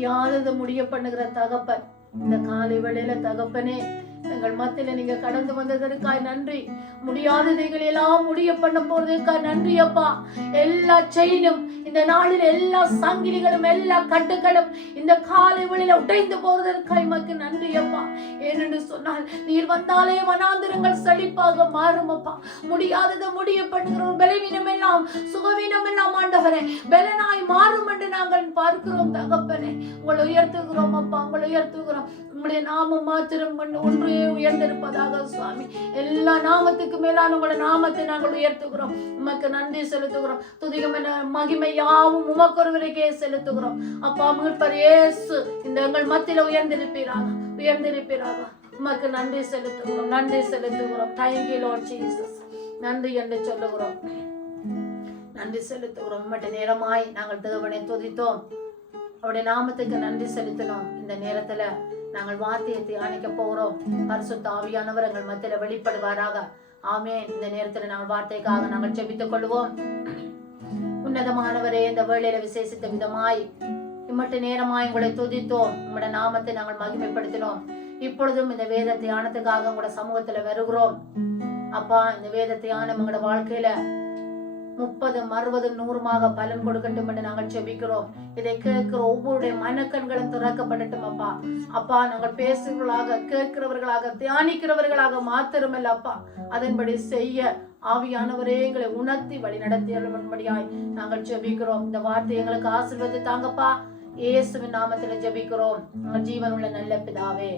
முடியாததை முடிய பண்ணுகிற தகப்பன், இந்த காலை வேளையில தகப்பனே எங்கள் மத்தியில நீங்க கடந்து வந்ததற்காய் நன்றி. முடியாததைகள் எல்லாம் முடிய பண்ண போறதுக்காய் நன்றி அப்பா. எல்லா செயினும் இந்த நாளில், எல்லா சங்கிலிகளும், எல்லா கட்டுகளும் இந்த காலை வேளையில உடைந்து போறதற்காய் மக்கு நன்றி அப்பா. ஏனென்று சொன்னால் நீர் வந்தாலே வனாந்திரங்கள் செழிப்பாக மாறும் அப்பா. முடியாததை முடிய பண்ணுகிறோம். பலவீனம் எல்லாம், சுகவீனம் எல்லாம் ஆண்டவரே பலனாய் மாறும் என்று நாங்கள் பார்க்கிறோம் தகப்பனே. உங்களை உயர்த்துகிறோம் அப்பா, உங்களை உயர்த்துகிறோம். உங்களுடைய நாமம் மாத்திரம் ஒன்றே உயர்ந்திருப்பதாக சுவாமி. எல்லா நாமத்துக்கு மேலான உங்களோட நாமத்தை நாங்கள் உயர்த்துகிறோம். உமக்கு நன்றி செலுத்துகிறோம். துதிகம் மகிமை யாவும் உமக்கொருவருக்கே செலுத்துகிறோம் அப்பா. மீட்பர் இயேசு இந்த எங்கள் மத்தியில உயர்ந்திருப்பீராக, உயர்ந்திருப்பீராக. உமக்கு நன்றி செலுத்துகிறோம், நன்றி செலுத்துகிறோம். Thank you Lord Jesus. நன்றி என்று சொல்லுகிறோம், நன்றி செலுத்துகிறோம். மட்டும் நேரமாய் நாங்கள் தேவனை துதித்தோம், அவருடைய நாமத்துக்கு நன்றி செலுத்தினோம். இந்த நேரத்துல நாங்கள் வார்த்தையை தியானிக்க போகிறோம். பரிசுத்த ஆவியானவர் எங்கள் மத்தியில வெளிப்படுவாராக. ஆமென். இந்த நேரத்துல நாங்கள் வார்த்தைக்காக நாங்கள் ஜெபித்துக் கொள்வோம். உன்னதமானவரே, இந்த வேளையில விசேஷித்த விதமாய் இம்மட்டு நேரமாய் உங்களை துதித்தோம், உங்களுடைய நாமத்தை நாங்கள் மகிமைப்படுத்தினோம். இப்பொழுதும் இந்த வேத தியானத்துக்காக உங்களோட சமூகத்துல வருகிறோம் அப்பா. இந்த வேத தியானம் எங்களோட வாழ்க்கையில 30, 60, 100 பலன் கொடுக்கட்டும் என்று நாங்கள் ஜெபிக்கிறோம். இதை கேட்கிற ஒவ்வொருடைய மனக்கண்களும் திறக்கப்படட்டும் அப்பா. அப்பா, நாங்கள் பேசுகிறவர்களாக, கேட்கிறவர்களாக, தியானிக்கிறவர்களாக மாத்திரமல்ல அப்பா, அதன்படி செய்ய ஆவியானவரே எங்களை உணர்த்தி வழி நடத்தியபடியாய் நாங்கள் ஜெபிக்கிறோம். இந்த வார்த்தை எங்களுக்கு ஆசீர்வாதத்தை தாங்கப்பா. இயேசுவின் நாமத்துல ஜெபிக்கிறோம் ஜீவன் உள்ள நல்ல பிதாவே.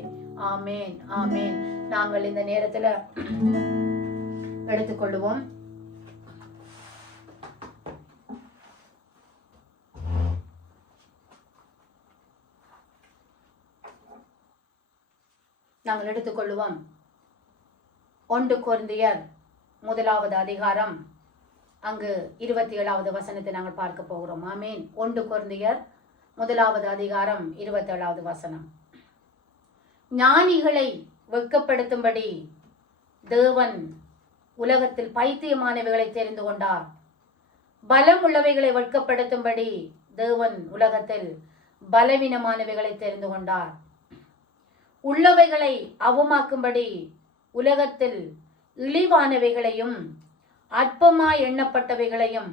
ஆமேன், ஆமேன். நாங்கள் இந்த நேரத்துல எடுத்துக்கொள்வோம். நாங்கள் எடுத்துக்கொள்வோம் 1 கொரிந்தியர் 1 அதிகாரம், அங்கு 27வது வசனத்தை நாங்கள் பார்க்க போகிறோம். ஆமேன். 1 கொரிந்தியர் 1 அதிகாரம் 27வது வசனம். ஞானிகளை வெட்கப்படுத்தும்படி தேவன் உலகத்தில் பைத்தியமானவைகளை தெரிந்து கொண்டார். பலம் உள்ளவைகளை வெட்கப்படுத்தும்படி தேவன் உலகத்தில் பலவீனமானவைகளை தெரிந்து கொண்டார். உள்ளவைகளை அவமாக்கும்படி உலகத்தில் இழிவானவைகளையும் அற்பமாய் எண்ணப்பட்டவைகளையும்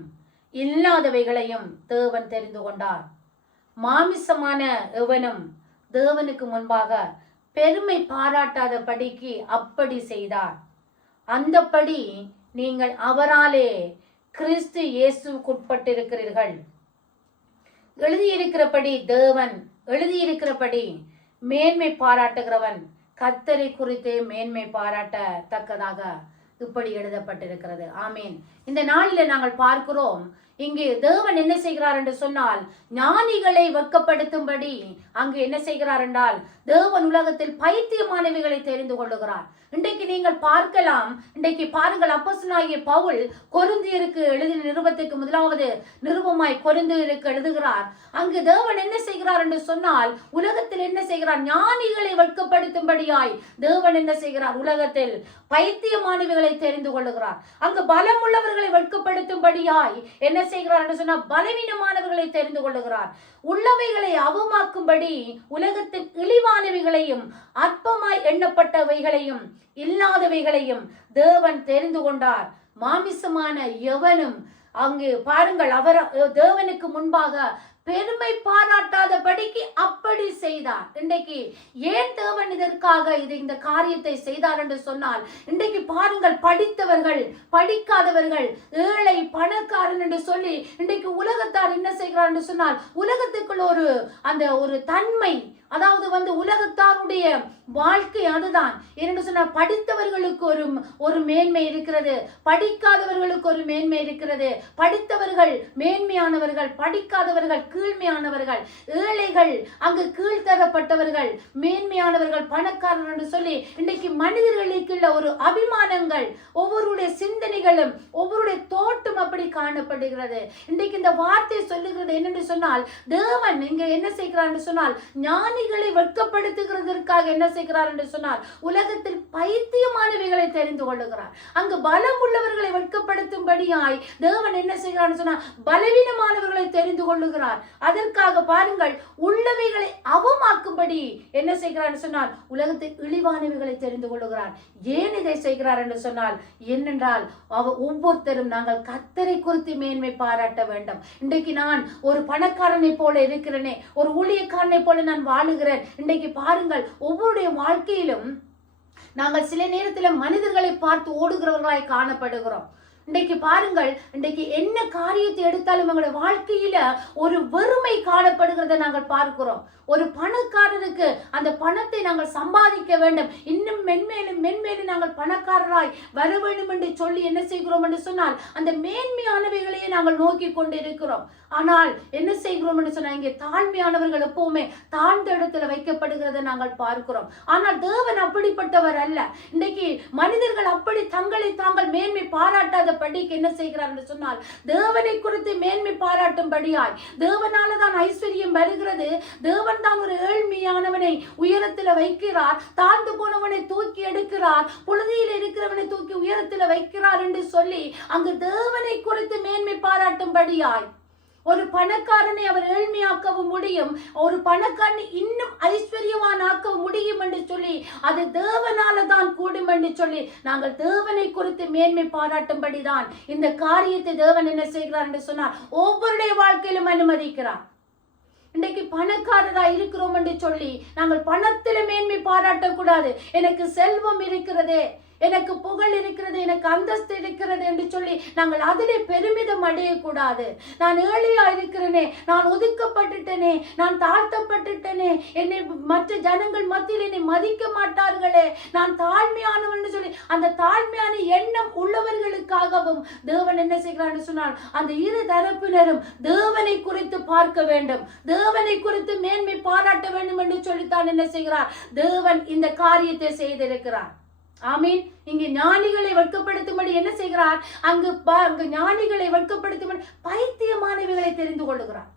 இல்லாதவைகளையும் தேவன் தெரிந்து கொண்டார். மாமிசமான எவனும் தேவனுக்கு முன்பாக பெருமை பாராட்டாத படிக்கு அப்படி செய்தார். அந்தபடி நீங்கள் அவராலே கிறிஸ்து இயேசுவுக்குட்பட்டிருக்கிறீர்கள். எழுதியிருக்கிறபடி மேன்மை பாராட்டுகிறவன் கர்த்தரை குறித்தே மேன்மை பாராட்டத்தக்கதாக இப்படி எழுதப்பட்டிருக்கிறது. ஆமீன். இந்த நாளில நாங்கள் பார்க்கிறோம், இங்கே தேவன் என்ன செய்கிறார் என்று சொன்னால், ஞானிகளை வெட்கப்படுத்தும்படி அங்கு என்ன செய்கிறார் என்றால், தேவன் உலகத்தில் பைத்தியமானவைகளை தெரிந்து கொள்ளுகிறார். இன்றைக்கு நீங்கள் பார்க்கலாம், இன்றைக்கு பாருங்கள், அப்போஸ்தலனாகிய பவுல் கொரிந்தியருக்கு எழுதின நிருபத்துக்கு 1வது நிருபமாய் கொரிந்தியருக்கு எழுதுகிறார். அங்கு தேவன் என்ன செய்கிறார் என்று சொன்னால், உலகத்தில் என்ன செய்கிறார்? ஞானிகளை வெட்கப்படுத்தும்படியாய் தேவன் என்ன செய்கிறார்? உலகத்தில் பைத்தியமானவைகளை தெரிந்து கொள்ளுகிறார். அங்கு பலம் உள்ளவர்களை வெட்கப்படுத்தும்படியாய் என்ன செய்கிறார் என்று சொன்னால், பலவீனமானவர்களை தெரிந்து கொள்ளுகிறார். உள்ளவைகளை அவமாக்கும்படி உலகத்தின் இழிவானவைகளையும் அற்பமாய் எண்ணப்பட்டவைகளையும் இல்லாதவைகளையும் தேவன் தெரிந்து கொண்டார். மாமிசமான எவனும் அங்கு பாருங்கள், அவர் தேவனுக்கு முன்பாக பெருமை பாராட்டாத படிக்கு அப்படி செய்தார். இன்றைக்கு ஏன் தேவன் இதற்காக இந்த காரியத்தை செய்தார் என்று சொன்னால், இன்றைக்கு பாருங்கள், படித்தவர்கள், படிக்காதவர்கள், ஏழை, பணக்காரன் என்று சொல்லி இன்றைக்கு உலகத்தார் என்ன செய்கிறார் என்று சொன்னால், உலகத்துக்குள் ஒரு தன்மை, அதாவது உலகத்தாருடைய வாழ்க்கை அதுதான். என்று சொன்னால், படித்தவர்களுக்கு ஒரு மேன்மை இருக்கிறது, படிக்காதவர்களுக்கு ஒரு மேன்மை இருக்கிறது. படித்தவர்கள் மேன்மையானவர்கள், படிக்காதவர்கள் கீழ்மையானவர்கள், ஏழைகள் அங்கு கீழ்த்தரப்பட்டவர்கள், மேன்மையானவர்கள், பணக்காரர் என்று சொல்லி இன்றைக்கு மனிதர்களுக்குள்ள ஒரு அபிமானங்கள், ஒவ்வொருடைய சிந்தனைகளும், ஒவ்வொருடைய தோட்டம் அப்படி காணப்படுகிறது. இன்றைக்கு இந்த வார்த்தை சொல்லுகிறது என்னென்று சொன்னால், தேவன் இங்க என்ன செய்கிறார் என்று சொன்னால், ஞானி ஞானிகளை வெட்கப்படுத்துகிறதற்காக என்ன செய்கிறார் என்று சொன்னால் உலகத்தில் பைத்தியமானவைகளை தெரிந்து கொள்ளுகிறார். அங்கு பலம் உள்ளவர்களை வெட்கப்படுத்தும்படியாய் தேவன் என்ன செய்கிறார் சொன்னால் பலவீனமானவர்களை தெரிந்து கொள்ளுகிறார். அதற்காக பாருங்கள், உள்ளவைகளை அவமாக்கும்படி என்ன செய்கிறார் சொன்னால் உலகத்தில் இழிவானவைகளை தெரிந்து கொள்ளுகிறார். ஏன் இதை செய்கிறார் என்று சொன்னால், என்னென்றால் ஒவ்வொருத்தரும் நாங்கள் கர்த்தரை குறித்து மேன்மை பாராட்ட வேண்டும். இன்றைக்கு நான் ஒரு பணக்காரனை போல இருக்கிறேனே, ஒரு ஊழியக்காரனை போல நான் வாழுகிறேன். இன்றைக்கு பாருங்கள், ஒவ்வொருடைய வாழ்க்கையிலும் நாங்கள் சில நேரத்தில் மனிதர்களை பார்த்து ஓடுகிறவர்களாய் காணப்படுகிறோம். இன்றைக்கு பாருங்கள், இன்றைக்கு என்ன காரியத்தை எடுத்தாலும் எங்களுடைய வாழ்க்கையில ஒரு வெறுமை காணப்படுகிறத நாங்கள் பார்க்கிறோம். ஒரு பணக்காரருக்கு அந்த பணத்தை நாங்கள் சம்பாதிக்க வேண்டும், இன்னும் மென்மேலும் மென்மேலும் நாங்கள் பணக்காரராய் வர வேண்டும் என்று சொல்லி என்ன செய்கிறோம் என்று சொன்னால் அந்த மேன்மையானவைகளையே நாங்கள் நோக்கி கொண்டு இருக்கிறோம். ஆனால் என்ன செய்கிறோம் என்று சொன்னால் இங்கே தாழ்மையானவர்கள் எப்பவுமே தாழ்ந்த இடத்துல வைக்கப்படுகிறத நாங்கள் பார்க்கிறோம். ஆனால் தேவன் அப்படிப்பட்டவர் அல்ல. இன்றைக்கு மனிதர்கள் அப்படி தங்களை தாங்கள் மேன்மை பாராட்டாத படிக்கு என்ன செய்கிறார் என்று சொன்னால் தேவனை குறித்து மேன்மை பாராட்டும்படியாய் தேவனால தான் ஐஸ்வர்யம் வருகிறது, தேவன் தான் ஒரு ஏழ்மையானவனை உயரத்தில் வைக்கிறார், தாழ்ந்து போனவனை தூக்கி எடுக்கிறார், புழுதியில் இருக்கிறவனை தூக்கி உயரத்தில் வைக்கிறார் என்று சொல்லி அங்கு தேவனை குறித்து மேன்மை பாராட்டும்படியாய் ஒரு பணக்காரனை அவர் ஏழ்மையாக்கவும் முடியும், ஒரு பணக்காரனை இன்னும் ஐஸ்வர்யவான் ஆக்க முடியும் என்று சொல்லி அது தேவனால தான் கூடும் என்று சொல்லி நாங்கள் தேவனை குறித்து மேன்மை பாராட்டும்படிதான் இந்த காரியத்தை தேவன் என்ன செய்கிறார் என்று சொன்னார் ஒவ்வொருடைய வாழ்க்கையிலும் அனுமதிக்கிறார். இன்றைக்கு பணக்காரரா இருக்கிறோம் என்று சொல்லி நாங்கள் பணத்தில மேன்மை பாராட்டக்கூடாது. எனக்கு செல்வம் இருக்கிறதே, எனக்கு புகழ் இருக்கிறது, எனக்கு அந்தஸ்து இருக்கிறது என்று சொல்லி நாங்கள் அதிலே பெருமிதம் அடையக்கூடாது. நான் ஏழையா இருக்கிறேனே, நான் ஒதுக்கப்பட்டுட்டேனே, நான் தாழ்த்தப்பட்டுட்டேனே, என்னை மற்ற ஜனங்கள் மத்தியில் என்னை மதிக்க மாட்டார்களே, நான் தாழ்மையானவன் சொல்லி அந்த தாழ்மையான எண்ணம் உள்ளவர்களுக்காகவும் தேவன் என்ன செய்கிறார் என்று சொன்னால் அந்த இரு தரப்பினரும் தேவனை குறித்து பார்க்க வேண்டும், தேவனை குறித்து மேன்மை பாராட்ட வேண்டும் என்று சொல்லித்தான் என்ன செய்கிறார் தேவன் இந்த காரியத்தை செய்திருக்கிறார். ஆமீன். இங்கு ஞானிகளை வெட்கப்படுத்தும்படி என்ன செய்கிறார், அங்கு ஞானிகளை வெட்கப்படுத்தும்படி பைத்தியமானவைகளை தெரிந்து கொள்ளுகிறார்.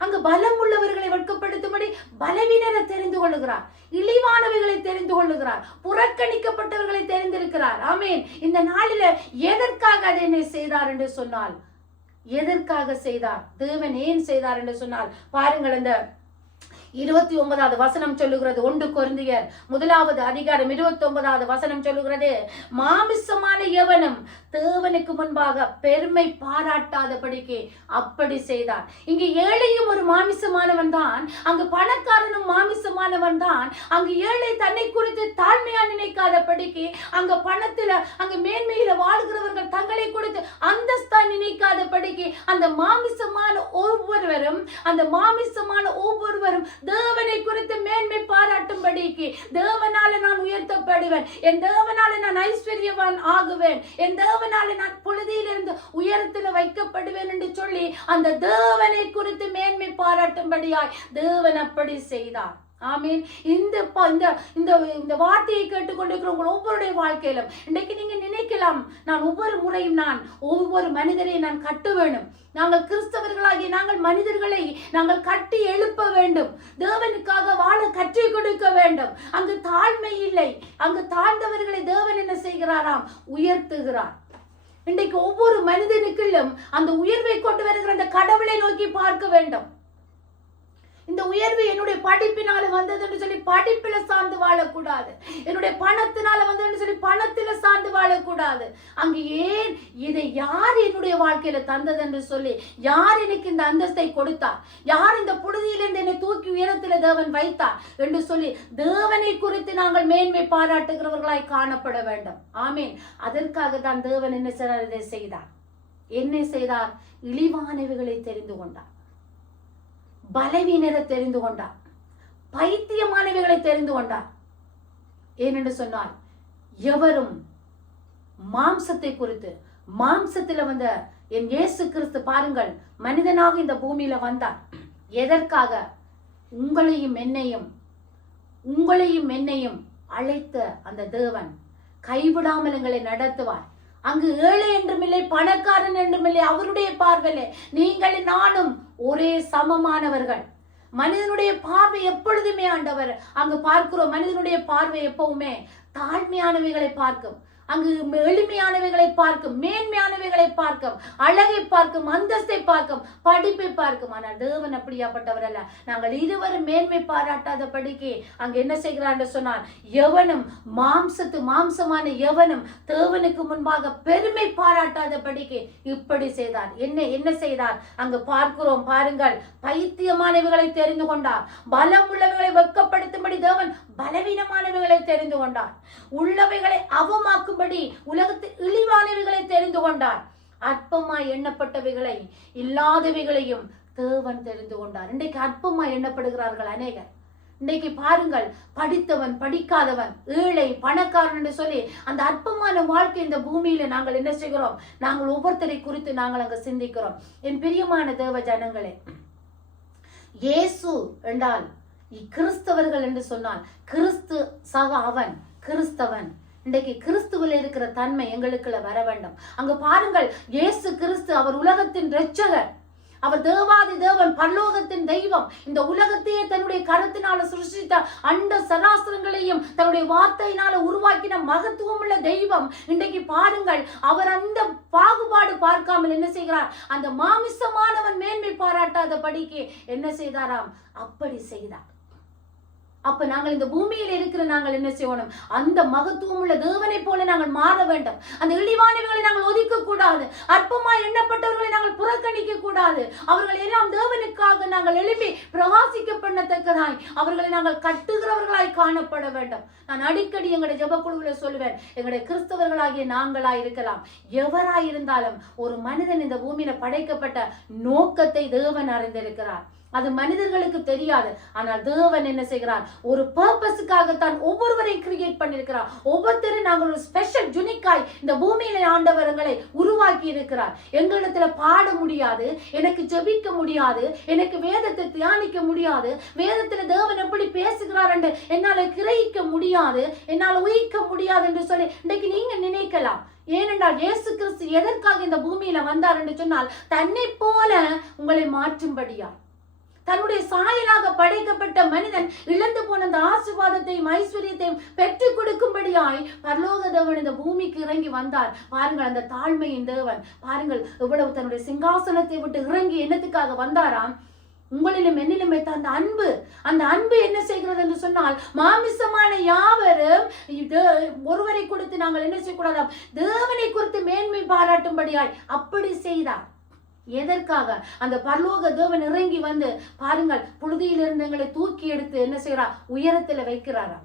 அங்கு பலம் உள்ளவர்களை வெட்கப்படுத்தும்படி பலவீனரை தெரிந்து கொள்ளுகிறார், இழிவானவைகளை தெரிந்து கொள்ளுகிறார், புறக்கணிக்கப்பட்டவர்களை தெரிந்திருக்கிறார். ஆமீன். இந்த நாளில எதற்காக அதை என்ன செய்தார் என்று சொன்னால், எதற்காக செய்தார், தேவன் ஏன் செய்தார் என்று சொன்னால் பாருங்கள், இந்த 29வது வசனம் சொல்லுகிறது, 1 கொரிந்தியர் 1வது அதிகாரம் 29வது வசனம் சொல்லுகிறது, மாமிசமான எவனும் தேவனுக்கு முன்பாக பெருமை பாராட்டாதபடிக்கு அப்படி செய்தார். இங்கு ஏழையும் ஒரு மாமிசமானவன் தான், அங்கு பணக்காரனும் மாமிசமானவன் தான். அங்கு ஏழை தன்னை குறித்து தாழ்மையா நினைக்காதபடிக்கு, அங்க பணத்துல அங்கு மேன்மையில வாழ்கிறவர்கள் தங்களை குறித்து அந்தஸ்தா நினைக்காதபடிக்கு அந்த மாமிசமான ஒவ்வொருவரும் தேவனை குறித்து மேன்மை பாராட்டும்படிக்கு, தேவனால நான் உயர்த்தப்படுவேன், என் தேவனால நான் ஐஸ்வர்யவான் ஆகுவேன், என் தேவனால நான் புழுதியிலிருந்து உயரத்தில் வைக்கப்படுவேன் என்று சொல்லி அந்த தேவனை குறித்து மேன்மை பாராட்டும்படியாய் தேவன் அப்படி செய்தார். ஆமீன். இந்த வார்த்தையை கேட்டுக்கொண்டிருக்கிற உங்கள் ஒவ்வொருடைய வாழ்க்கையிலும் இன்றைக்கு நீங்க நினைக்கலாம், நான் ஒவ்வொரு முறையும் நான் ஒவ்வொரு மனிதரை நான் கட்ட வேண்டும், நாங்கள் கிறிஸ்தவர்களாகிய நாங்கள் மனிதர்களை நாங்கள் கட்டி எழுப்ப வேண்டும், தேவனுக்காக வாழ கற்றுக் கொடுக்க வேண்டும். அங்கு தாழ்மை இல்லை, அங்கு தாழ்ந்தவர்களை தேவன் என்ன செய்கிறாராம், உயர்த்துகிறார். இன்றைக்கு ஒவ்வொரு மனிதனுக்குள்ளும் அந்த உயர்வை கொண்டு வருகிற அந்த கடவுளை நோக்கி பார்க்க வேண்டும். இந்த உயர்வு என்னுடைய படிப்பினால வந்தது என்று சொல்லி படிப்பில சார்ந்து வாழக்கூடாது, என்னுடைய பணத்தினால வந்தது என்று சொல்லி பணத்தில சார்ந்து வாழக்கூடாது. அங்கு ஏன் இதை யார் என்னுடைய வாழ்க்கையில தந்தது என்று சொல்லி, யார் எனக்கு இந்த அந்தஸ்தை கொடுத்தார், யார் இந்த புழுதியிலிருந்து என்னை தூக்கி உயரத்தில் தேவன் வைத்தார் என்று சொல்லி தேவனை குறித்து நாங்கள் மேன்மை பாராட்டுகிறவர்களாய் காணப்பட வேண்டும். ஆமீன். அதற்காக தான் தேவன் என்ன செய்தார், என்ன செய்தார், இழிவானவைகளை தெரிந்து கொண்டார், பலவீனரை தெரிந்து கொண்டார், பைத்தியமானவைகளை தெரிந்து கொண்டார். ஏனென்று சொன்னால் எவரும் மாம்சத்தை குறித்து, மாம்சத்துல வந்த என் இயேசு கிறிஸ்து பாருங்கள் மனிதனாக இந்த பூமியில வந்தார். எதற்காக? உங்களையும் என்னையும் அழைத்த அந்த தேவன் கைவிடாமல் எங்களை நடத்துவார். அங்கு ஏழை என்றுமில்லை, பணக்காரன் என்றுமில்லை, அவருடைய பார்வையிலே நீங்கள் நானும் ஒரே சமமானவர்கள். மனிதனுடைய பார்வை எப்பொழுதுமே ஆண்டவர் அங்கு பார்க்கிறோம். மனிதனுடைய பார்வை எப்பவுமே தாழ்மையானவைகளை பார்க்கும், அங்கு எளிமையானவைகளை பார்க்கும், மேன்மையானவைகளை பார்க்கும், அழகை பார்க்கும், அந்தஸ்தை பார்க்கும், படிப்பை பார்க்கும். ஆனால் தேவன் அப்படியாப்பட்டவர் அல்ல. நாங்கள் இருவரும் மேன்மை பாராட்டாத படிக்கு அங்கு என்ன செய்கிறார் என்று சொன்னார், எவனும் மாம்சமான எவனும் தேவனுக்கு முன்பாக பெருமை பாராட்டாத படிக்கு இப்படி செய்தார். என்ன செய்தார் அங்கு பார்க்கிறோம். பாருங்கள், பைத்தியமானவைகளை தெரிந்து கொண்டார், பலம் உள்ளவைகளை வெட்கப்படுத்தும்படி தேவன் பலவீனமானவைகளை தெரிந்து கொண்டார், உள்ளவைகளை அவமாக்கும் உலகத்தில் இழிவானவைகளை தெரிந்து கொண்டார், அற்பமாய் எண்ணப்பட்டவைகளை இல்லாதவைகளையும் தேவன் தெரிந்து கொண்டார். இன்றைக்கு அற்பமாய் எண்ணப்படுகிறார்கள் அநேகர். இன்றைக்கு பாருங்கள், படித்தவன் படிக்காதவன், ஏழை பணக்காரன் என்று சொல்லி அந்த அற்பமான வாழ்க்கை இந்த பூமியில நாங்கள் என்ன செய்கிறோம், நாங்கள் ஒவ்வொருத்தரை குறித்து நாங்கள் அங்கு சிந்திக்கிறோம். என் பிரியமான தேவ ஜனங்களே, இயேசு என்றால் கிறிஸ்தவர்கள் என்று சொன்னால் கிறிஸ்து சக அவன் கிறிஸ்தவன். இன்றைக்கு கிறிஸ்துவில் இருக்கிற தன்மை எங்களுக்குள்ள வர வேண்டும். அங்கு பாருங்கள், இயேசு கிறிஸ்து அவர் உலகத்தின் இரட்சகர், அவர் தேவாதி தேவன், பரலோகத்தின் தெய்வம். இந்த உலகத்தையே தன்னுடைய கருத்தினால சிருஷ்டித்த அண்ட சராசரங்களையும் தன்னுடைய வார்த்தையினால உருவாக்கின மகத்துவம் உள்ள தெய்வம். இன்றைக்கு பாருங்கள், அவர் அந்த பாகுபாடு பார்க்காமல் என்ன செய்கிறார், அந்த மாமிசமானவன் மேன்மை பாராட்டாத படிக்கு என்ன செய்தாராம், அப்படி செய்தார். அப்ப நாங்கள் இந்த பூமியில் இருக்கிற நாங்கள் என்ன செய்யணும், அந்த மகத்துவம் உள்ள தேவனை போல நாங்கள் மாற வேண்டும். அந்த இழிவானவர்களை நாங்கள் ஒதுக்க கூடாது, அற்பமாய் எண்ணப்பட்டவர்களை நாங்கள் புறக்கணிக்க கூடாது. அவர்கள் எல்லாம் தேவனுக்காக நாங்கள் எழுப்பி பிரகாசிக்க பண்ணத்தக்கதாய் அவர்களை நாங்கள் கட்டுகிறவர்களாய் காணப்பட வேண்டும். நான் அடிக்கடி எங்களுடைய ஜெபக்குழுவில சொல்லுவேன், எங்களுடைய கிறிஸ்தவர்களாகிய நாங்களாய் இருக்கலாம், எவராய் இருந்தாலும் ஒரு மனிதன் இந்த பூமியில படைக்கப்பட்ட நோக்கத்தை தேவன் அறிந்திருக்கிறார். அது மனிதர்களுக்கு தெரியாது. ஆனால் தேவன் என்ன செய்கிறார், ஒரு பர்பஸுக்காகத்தான் ஒவ்வொருவரையும் கிரியேட் பண்ணியிருக்கிறார். ஒவ்வொருத்தரும் நாங்கள் ஒரு ஸ்பெஷல் யுனிக்காய் இந்த பூமியில ஆண்டவர்களை உருவாக்கி இருக்கிறார். எங்களிடத்துல பாட முடியாது, எனக்கு ஜெபிக்க முடியாது, எனக்கு வேதத்தை தியானிக்க முடியாது, வேதத்துல தேவன் எப்படி பேசுகிறார் என்று என்னால கிரகிக்க முடியாது, என்னால் ஊகிக்க முடியாது என்று சொல்லி இன்றைக்கு நீங்க நினைக்கலாம். ஏனென்றால் இயேசு கிறிஸ்து எதற்காக இந்த பூமியில வந்தார் என்று சொன்னால், தன்னை போல உங்களை மாற்றும்படியா, தன்னுடைய சாயலாக படைக்கப்பட்ட மனிதன் இழந்து போன அந்த ஆசீர்வாதத்தையும் ஐஸ்வர்யத்தையும் பெற்றுக் கொடுக்கும்படியாய் பரலோக தேவன் இந்த பூமிக்கு இறங்கி வந்தார். பாருங்கள், அந்த தாழ்மையின் தேவன் பாருங்கள் எவ்வளவு தன்னுடைய சிங்காசனத்தை விட்டு இறங்கி என்னத்துக்காக வந்தாராம், உங்களிலும் என்னிலும் வைத்த அந்த அன்பு என்ன செய்கிறது என்று சொன்னால், மாமிசமான யாவரும் ஒருவரை கொடுத்து நாங்கள் என்ன செய்யக்கூடாதாம், தேவனை குறித்து மேன்மை பாராட்டும்படியாய் அப்படி செய்தார். எதற்காக? அந்த பரலோக தேவன் இறங்கி வந்து பாருங்கள், புழுதியிலிருந்து எங்களை தூக்கி எடுத்து என்ன செய்யறார், உயரத்துல வைக்கிறாராம்.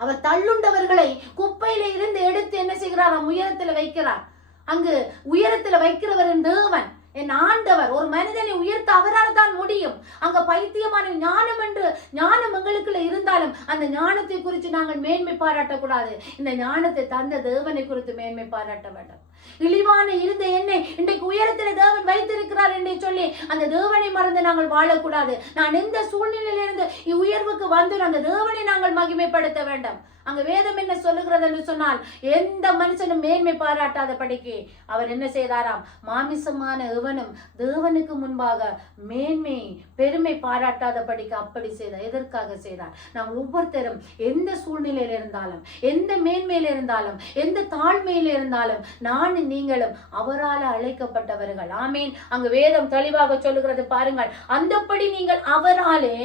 அவர் தள்ளுண்டவர்களை குப்பையில இருந்து எடுத்து என்ன செய்கிறாராம், உயரத்துல வைக்கிறார். அங்கு உயரத்துல வைக்கிறவரின் தேவன் என் ஆண்டவர். ஒரு மனிதனை உயர்த்த அவரால் தான் முடியும். அங்க பைத்தியமான ஞானம் என்று ஞானம் எங்களுக்குள்ள இருந்தாலும் அந்த ஞானத்தை குறித்து நாங்கள் மேன்மை பாராட்டக்கூடாது. இந்த ஞானத்தை தந்த தேவனை குறித்து மேன்மை பாராட்ட வேண்டும். இழிவான இருந்த என்னை இன்றைக்கு உயரத்துல தேவன் வைத்திருக்கிறார் என்று சொல்லி அந்த தேவனை மறந்து நாங்கள் வாழக்கூடாது. நான் எந்த சூழ்நிலையிலிருந்து உயர்வுக்கு வந்து அந்த தேவனை நாங்கள் மகிமைப்படுத்த வேண்டும். அங்க வேதம் என்ன சொல்லுகிறது என்று சொன்னால், எந்த மனுஷனும் மேன்மை பாராட்டாத படிக்கு அவர் என்ன செய்தாராம், மாமிசமான எவனும் தேவனுக்கு முன்பாக மேன்மை பெருமை பாராட்டாத படிக்கு அப்படி செய்தார். எதற்காக செய்தார்? நாங்கள் ஒவ்வொருத்தரும் எந்த சூழ்நிலையில இருந்தாலும், எந்த மேன்மையில இருந்தாலும், எந்த தாழ்மையில இருந்தாலும் நானும் நீங்களும் அவரால் அழைக்கப்பட்டவர்கள். ஆமீன். அங்கு வேதம் தெளிவாக சொல்லுகிறது பாருங்கள், அந்தப்படி நீங்கள் அவராலே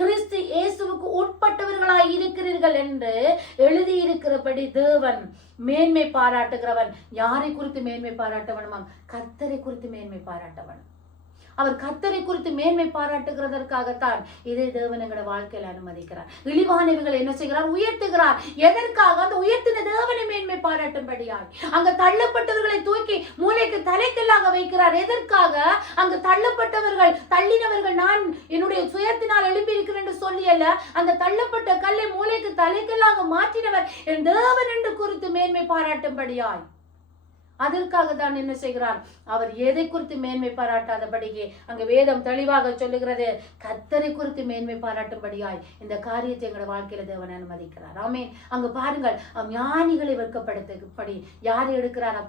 கிறிஸ்து இயேசுவுக்கு உட்பட்டவர்களாய் இருக்கிறீர்கள் என்று எழுதியிருக்கிறபடி தேவன் மேன்மை பாராட்டுகிறவன். யாரை குறித்து மேன்மை பாராட்டவனுமாம்? கர்த்தரை குறித்து மேன்மை பாராட்டவன். அவர் கர்த்தரை குறித்து மேன்மை பாராட்டுகிறதற்காகத்தான் இதை தேவன் எங்களோட வாழ்க்கையில அனுமதிக்கிறார். இழிவானவர்கள் என்ன செய்கிறார், உயர்த்துகிறார். எதற்காக? அந்த உயர்த்தின தேவனை மேன்மை பாராட்டும்படியாய். அங்க தள்ளப்பட்டவர்களை தூக்கி மூளைக்கு தலைக்கல்லாக வைக்கிறார். எதற்காக? அங்கு தள்ளப்பட்டவர்கள் தள்ளினவர்கள் நான் என்னுடைய சுயத்தினால் எழுப்பி இருக்கிறேன் என்று சொல்லி அல்ல, அந்த தள்ளப்பட்ட கல்லை மூளைக்கு தலைக்கல்லாக மாற்றினவர் என் தேவன் என்று குறித்து மேன்மை பாராட்டும்படியாய். அதற்காக தான் என்ன செய்கிறார், அவர் எதை குறித்து மேன்மை பாராட்டாதபடியே அங்கு வேதம் தெளிவாக சொல்லுகிறது, கர்த்தரை குறித்து மேன்மை பாராட்டும்படியாய் இந்த காரியத்தை எங்களோட வாழ்க்கையில தேவன் அனுமதிக்கிறார். ஆமேன். அங்கு பாருங்கள், ஞானிகளை வெட்கப்படுத்தபடி யாரை எடுக்கிறாரா?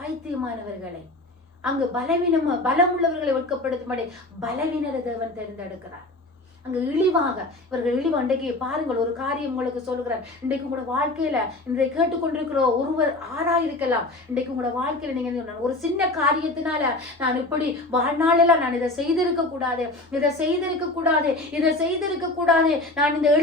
பைத்தியமானவர்களை. அங்கு பலம் உள்ளவர்களை வெட்கப்படுத்தும்படி பலவீனரை தேவன் தேர்ந்தெடுக்கிறார். அங்க இழிவாக இவர்கள் இழிவு. இன்றைக்கு பாருங்கள், ஒரு காரியம் உங்களுக்கு சொல்லுகிறேன். இன்றைக்கு உங்களோட வாழ்க்கையில இன்றைக்கு கேட்டுக்கொண்டிருக்கிற ஒருவர் ஆராயிருக்கலாம். இன்றைக்கு உங்களோட வாழ்க்கையில நீங்க ஒரு சின்ன காரியத்தினால நான் இப்படி வாழ்நாளெல்லாம் நான் இதை செய்திருக்க கூடாது, இதை செய்திருக்க கூடாது, இதை செய்திருக்க கூடாது, நான் இந்த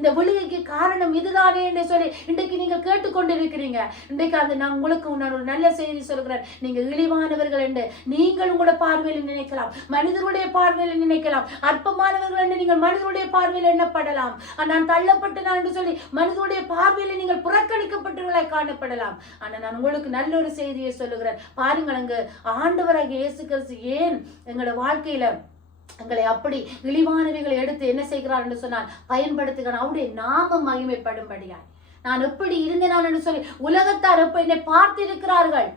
இந்த விழுகைக்கு காரணம் இதுதானே என்று சொல்லி இன்றைக்கு நீங்க கேட்டுக்கொண்டிருக்கிறீங்க. இன்றைக்கு நான் உங்களுக்கு நான் ஒரு நல்ல செய்தி சொல்கிறேன். நீங்க இழிவானவர்கள் என்று நீங்கள் உங்களோட பார்வையில் நினைக்கலாம், மனிதருடைய பார்வையில் நினைக்கலாம், அற்பமானவர்கள் நீங்கள் மனிதனுடைய பார்வையில் எண்ணப்படலாம். நான் தள்ளப்பட்டு நான் என்று சொல்லி மனிதனுடைய பார்வையில் நீங்கள் புறக்கணிக்கப்பட்டவர்களாய் காணப்படலாம். ஆனா நான் உங்களுக்கு நல்ல ஒரு செய்தியை சொல்லுகிறேன். பாருங்கள், அங்கு ஆண்டவராகிய இயேசு கிறிஸ்து ஏன் எங்களோட வாழ்க்கையில எங்களை அப்படி இழிவானவைகளை எடுத்து என்ன செய்கிறார் என்று சொன்னால் பயன்படுத்துகிறார். அவருடைய நாமம் மகிமைப்படும்படியாய். நான் எப்படி இருந்தேன் என்று சொல்லி உலகத்தார் எப்ப என்னை பார்த்திருக்கிறார்கள்.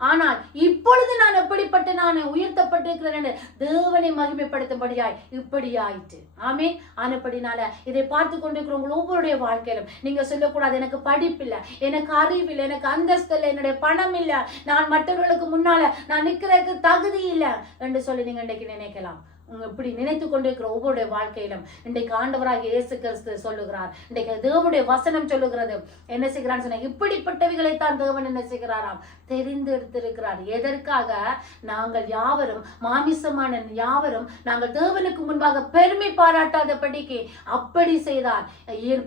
ஆனால் இப்பொழுது நான் எப்படிப்பட்ட நான் உயர்த்தப்பட்டிருக்கிறேன் தேவனை மகிமைப்படுத்தும்படியாய் இப்படி ஆயிற்று. ஆமீன். ஆனப்படினால இதை பார்த்து கொண்டிருக்கிறவங்க ஒவ்வொருடைய வாழ்க்கையிலும் நீங்க சொல்லக்கூடாது, எனக்கு படிப்பு இல்லை, எனக்கு அறிவு இல்லை, எனக்கு அந்தஸ்து இல்லை, என்னுடைய பணம் இல்லை, நான் மற்றவர்களுக்கு முன்னால நான் நிற்கிறதுக்கு தகுதி இல்லை என்று சொல்லி நீங்க இன்றைக்கு நினைக்கலாம். இப்படி நினைத்து கொண்டிருக்கிற ஒவ்வொருடைய வாழ்க்கையிலும் இன்றைக்கு ஆண்டவராகிய இயேசு கிறிஸ்து சொல்லுகிறார். இன்றைக்கு தேவனுடைய வசனம் சொல்லுகிறது. என்ன செய்கிறான்னு சொன்னா, இப்படிப்பட்டவைகளைத்தான் தேவன் என்ன செய்கிறாராம், தெரிந்தெடுத்திருக்கிறார். எதற்காக? நாங்கள் யாவரும் மாமிசமான யாவரும் நாங்கள் தேவனுக்கு முன்பாக பெருமை பாராட்டாதபடிக்கு அப்படி செய்தார்.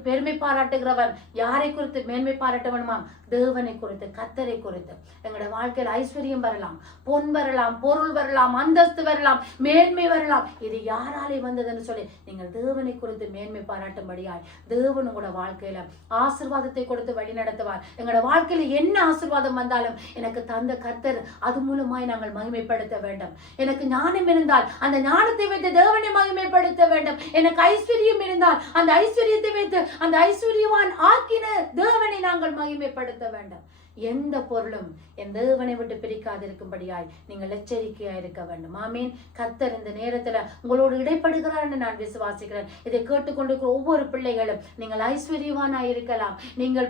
பெருமை பாராட்டுகிறவன் யாரை குறித்து மேன்மை பாராட்ட வேணுமாம்? தேவனை குறித்து, கர்த்தரை குறித்து. எங்களோட வாழ்க்கையில் ஐஸ்வர்யம் வரலாம், பொன் வரலாம், பொருள் வரலாம், அந்தஸ்து வரலாம், மேன்மை வரலாம். இது யாராலே வந்ததுன்னு சொல்லி நீங்கள் தேவனை குறித்து மேன்மை பாராட்டும்படியாய் தேவன் உங்களோட வாழ்க்கையில ஆசீர்வாதத்தை கொடுத்து வழி நடத்துவார். எங்களோட வாழ்க்கையில என்ன ஆசீர்வாதம் வந்தாலும் எனக்கு தந்த கர்த்தர் அது மூலமாய் நாங்கள் மகிமைப்படுத்த வேண்டும். எனக்கு ஞானம் இருந்தால் அந்த ஞானத்தை வைத்து தேவனை மகிமைப்படுத்த வேண்டும். எனக்கு ஐஸ்வர்யம் இருந்தால் அந்த ஐஸ்வர்யத்தை வைத்து அந்த ஐஸ்வர்யவான் ஆக்கின தேவனை நாங்கள் மகிமைப்படுத்த வேண்டும். எந்த பொருளும் என் தேவனை விட்டு பிரிக்காதிருக்கும்படியாய் நீங்கள் எச்சரிக்கையா இருக்க வேண்டும். ஆமீன். கர்த்தர் இந்த நேரத்துல உங்களோடு இடைப்படுகிறார் என்று நான் விசுவாசிக்கிறேன். இதை கேட்டுக்கொண்டிருக்கிற ஒவ்வொரு பிள்ளைகளும் நீங்கள் ஐஸ்வர்யவானாய் இருக்கலாம், நீங்கள்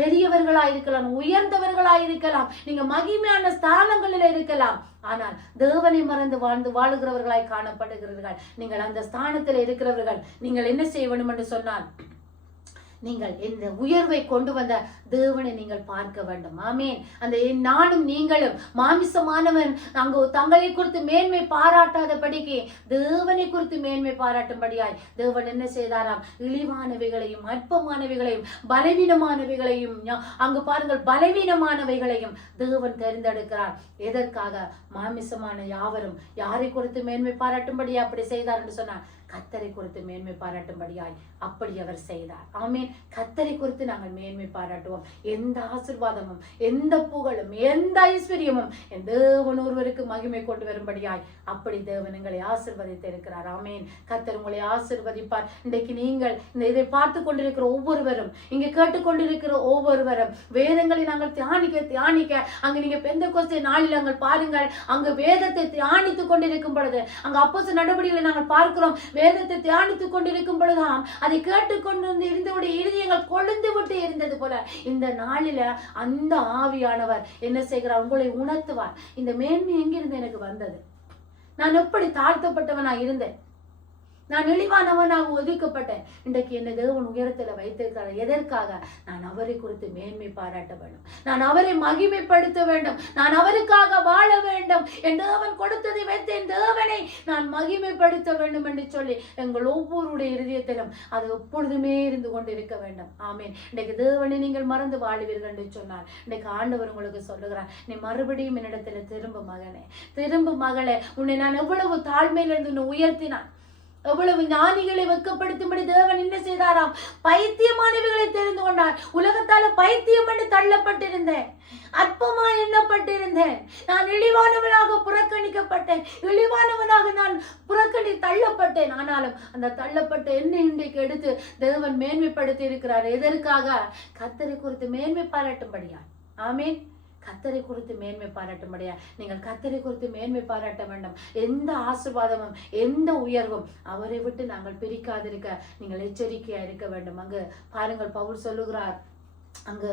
பெரியவர்களாய் இருக்கலாம், உயர்ந்தவர்களாய் இருக்கலாம், நீங்க மகிமையான ஸ்தானங்களில் இருக்கலாம். ஆனால் தேவனை மறந்து வாழுகிறவர்களாய் காணப்படுகிறீர்கள். நீங்கள் அந்த ஸ்தானத்தில் இருக்கிறவர்கள் நீங்கள் என்ன செய்ய வேண்டும் என்று சொன்னால், நீங்கள் இந்த உயர்வை கொண்டு வந்த தேவனை நீங்கள் பார்க்க வேண்டும். ஆமேன். அந்த நானும் நீங்களும் மாமிசமானவன் அங்கு தங்களை குறித்து மேன்மை பாராட்டாதபடிக்கு தேவனை குறித்து மேன்மை பாராட்டும்படியாய் தேவன் என்ன செய்தாராம்? இழிவானவைகளையும் அற்பமானவைகளையும் பலவீனமானவைகளையும் அங்கு பாருங்கள் பலவீனமானவைகளையும் தேவன் தெரிந்தெடுக்கிறார். எதற்காக? மாமிசமான யாவரும் யாரை குறித்து மேன்மை பாராட்டும்படியா அப்படி செய்தார் என்று சொன்னார், கர்த்தரை குறித்து மேன்மை பாராட்டும்படியாய் அப்படி அவர் செய்தார். ஆமீன். கர்த்தரை குறித்து நாங்கள் மேன்மை பாராட்டுவோம். எந்த ஆசீர்வாதமும் எந்த புகழும் எந்த ஐஸ்வர்யமும் என் தேவன் ஒருவருக்கு மகிமை கொண்டு வரும்படியாய் அப்படி தேவன் எங்களை ஆசீர்வதித்து இருக்கிறார். ஆமீன். கர்த்தர் உங்களை ஆசீர்வதிப்பார். இன்றைக்கு நீங்கள் இதை பார்த்து கொண்டிருக்கிற ஒவ்வொருவரும், இங்கே கேட்டுக்கொண்டிருக்கிற ஒவ்வொருவரும் வேதங்களை நாங்கள் தியானிக்க அங்கு நீங்க பெந்தெகோஸ்தே நாளில் நாங்கள் பாருங்கள், அங்கு வேதத்தை தியானித்துக் கொண்டிருக்கும் பொழுது அங்கு அப்போஸ்தலர் நடபடிகளை நாங்கள் பார்க்கிறோம். வேதத்தை தியானித்துக் கொண்டிருக்கும் பொழுதாம் அதை கேட்டுக்கொண்டு இருந்தவுடைய இருதயங்கள் கொழுந்து விட்டு இருந்தது போல இந்த நாளில அந்த ஆவியானவர் என்ன செய்கிறார்? உங்களை உணர்த்துவார். இந்த மேன்மை எங்கிருந்து எனக்கு வந்தது? நான் எப்படி தாழ்த்தப்பட்டவனா இருந்தேன்? நான் இழிவானவனாக ஒதுக்கப்பட்டேன். இன்றைக்கு என்ன தேவன் உயரத்துல வைத்திருக்கிறார். எதற்காக? நான் அவரை குறித்து மேன்மை பாராட்ட வேண்டும், நான் அவரை மகிமைப்படுத்த வேண்டும், நான் அவருக்காக வாழ வேண்டும். என் தேவன் கொடுத்ததை வைத்து என் தேவனை நான் மகிமைப்படுத்த வேண்டும் என்று சொல்லி எங்கள் ஒவ்வொருடைய இருதயத்திலும் அது எப்பொழுதுமே இருந்து கொண்டு இருக்க வேண்டும். ஆமீன். இன்றைக்கு தேவனை நீங்கள் மறந்து வாழுவீர்கள் என்று சொன்னார். இன்றைக்கு ஆண்டவர் உங்களுக்கு சொல்லுகிறார், நீ மறுபடியும் என்னிடத்துல திரும்ப மகனே, திரும்ப மகளே. உன்னை நான் எவ்வளவு தாழ்மையிலிருந்து உன்னை உயர்த்தினான், எவ்வளவு ஞானிகளை வெட்கப்படுத்தும்படி தேவன் என்ன செய்தாராம்? பைத்தியமானவைகளை தெரிந்து கொண்டார். உலகத்தால பைத்தியம் என்று தள்ளப்பட்டிருந்தேன், அற்பமா எண்ணப்பட்டிருந்தேன், நான் இழிவானவனாக புறக்கணிக்கப்பட்டேன், இழிவானவனாக நான் தள்ளப்பட்டேன். ஆனாலும் அந்த தள்ளப்பட்ட என்னை இன்றைக்கு எடுத்து தேவன் மேன்மைப்படுத்தி இருக்கிறார். எதற்காக? கர்த்தரை குறித்து மேன்மை பாராட்டும்படியா. ஆமீன். கர்த்தரை குறித்து மேன்மை பாராட்டும்படியா நீங்கள் கர்த்தரை குறித்து மேன்மை பாராட்ட வேண்டும். எந்த ஆசீர்வாதமும் எந்த உயர்வும் அவரை விட்டு நாங்கள் பிரிக்காதிருக்க நீங்கள் எச்சரிக்கையா இருக்க வேண்டும். அங்கு பாருங்கள், பவுல் சொல்லுகிறார், அங்கு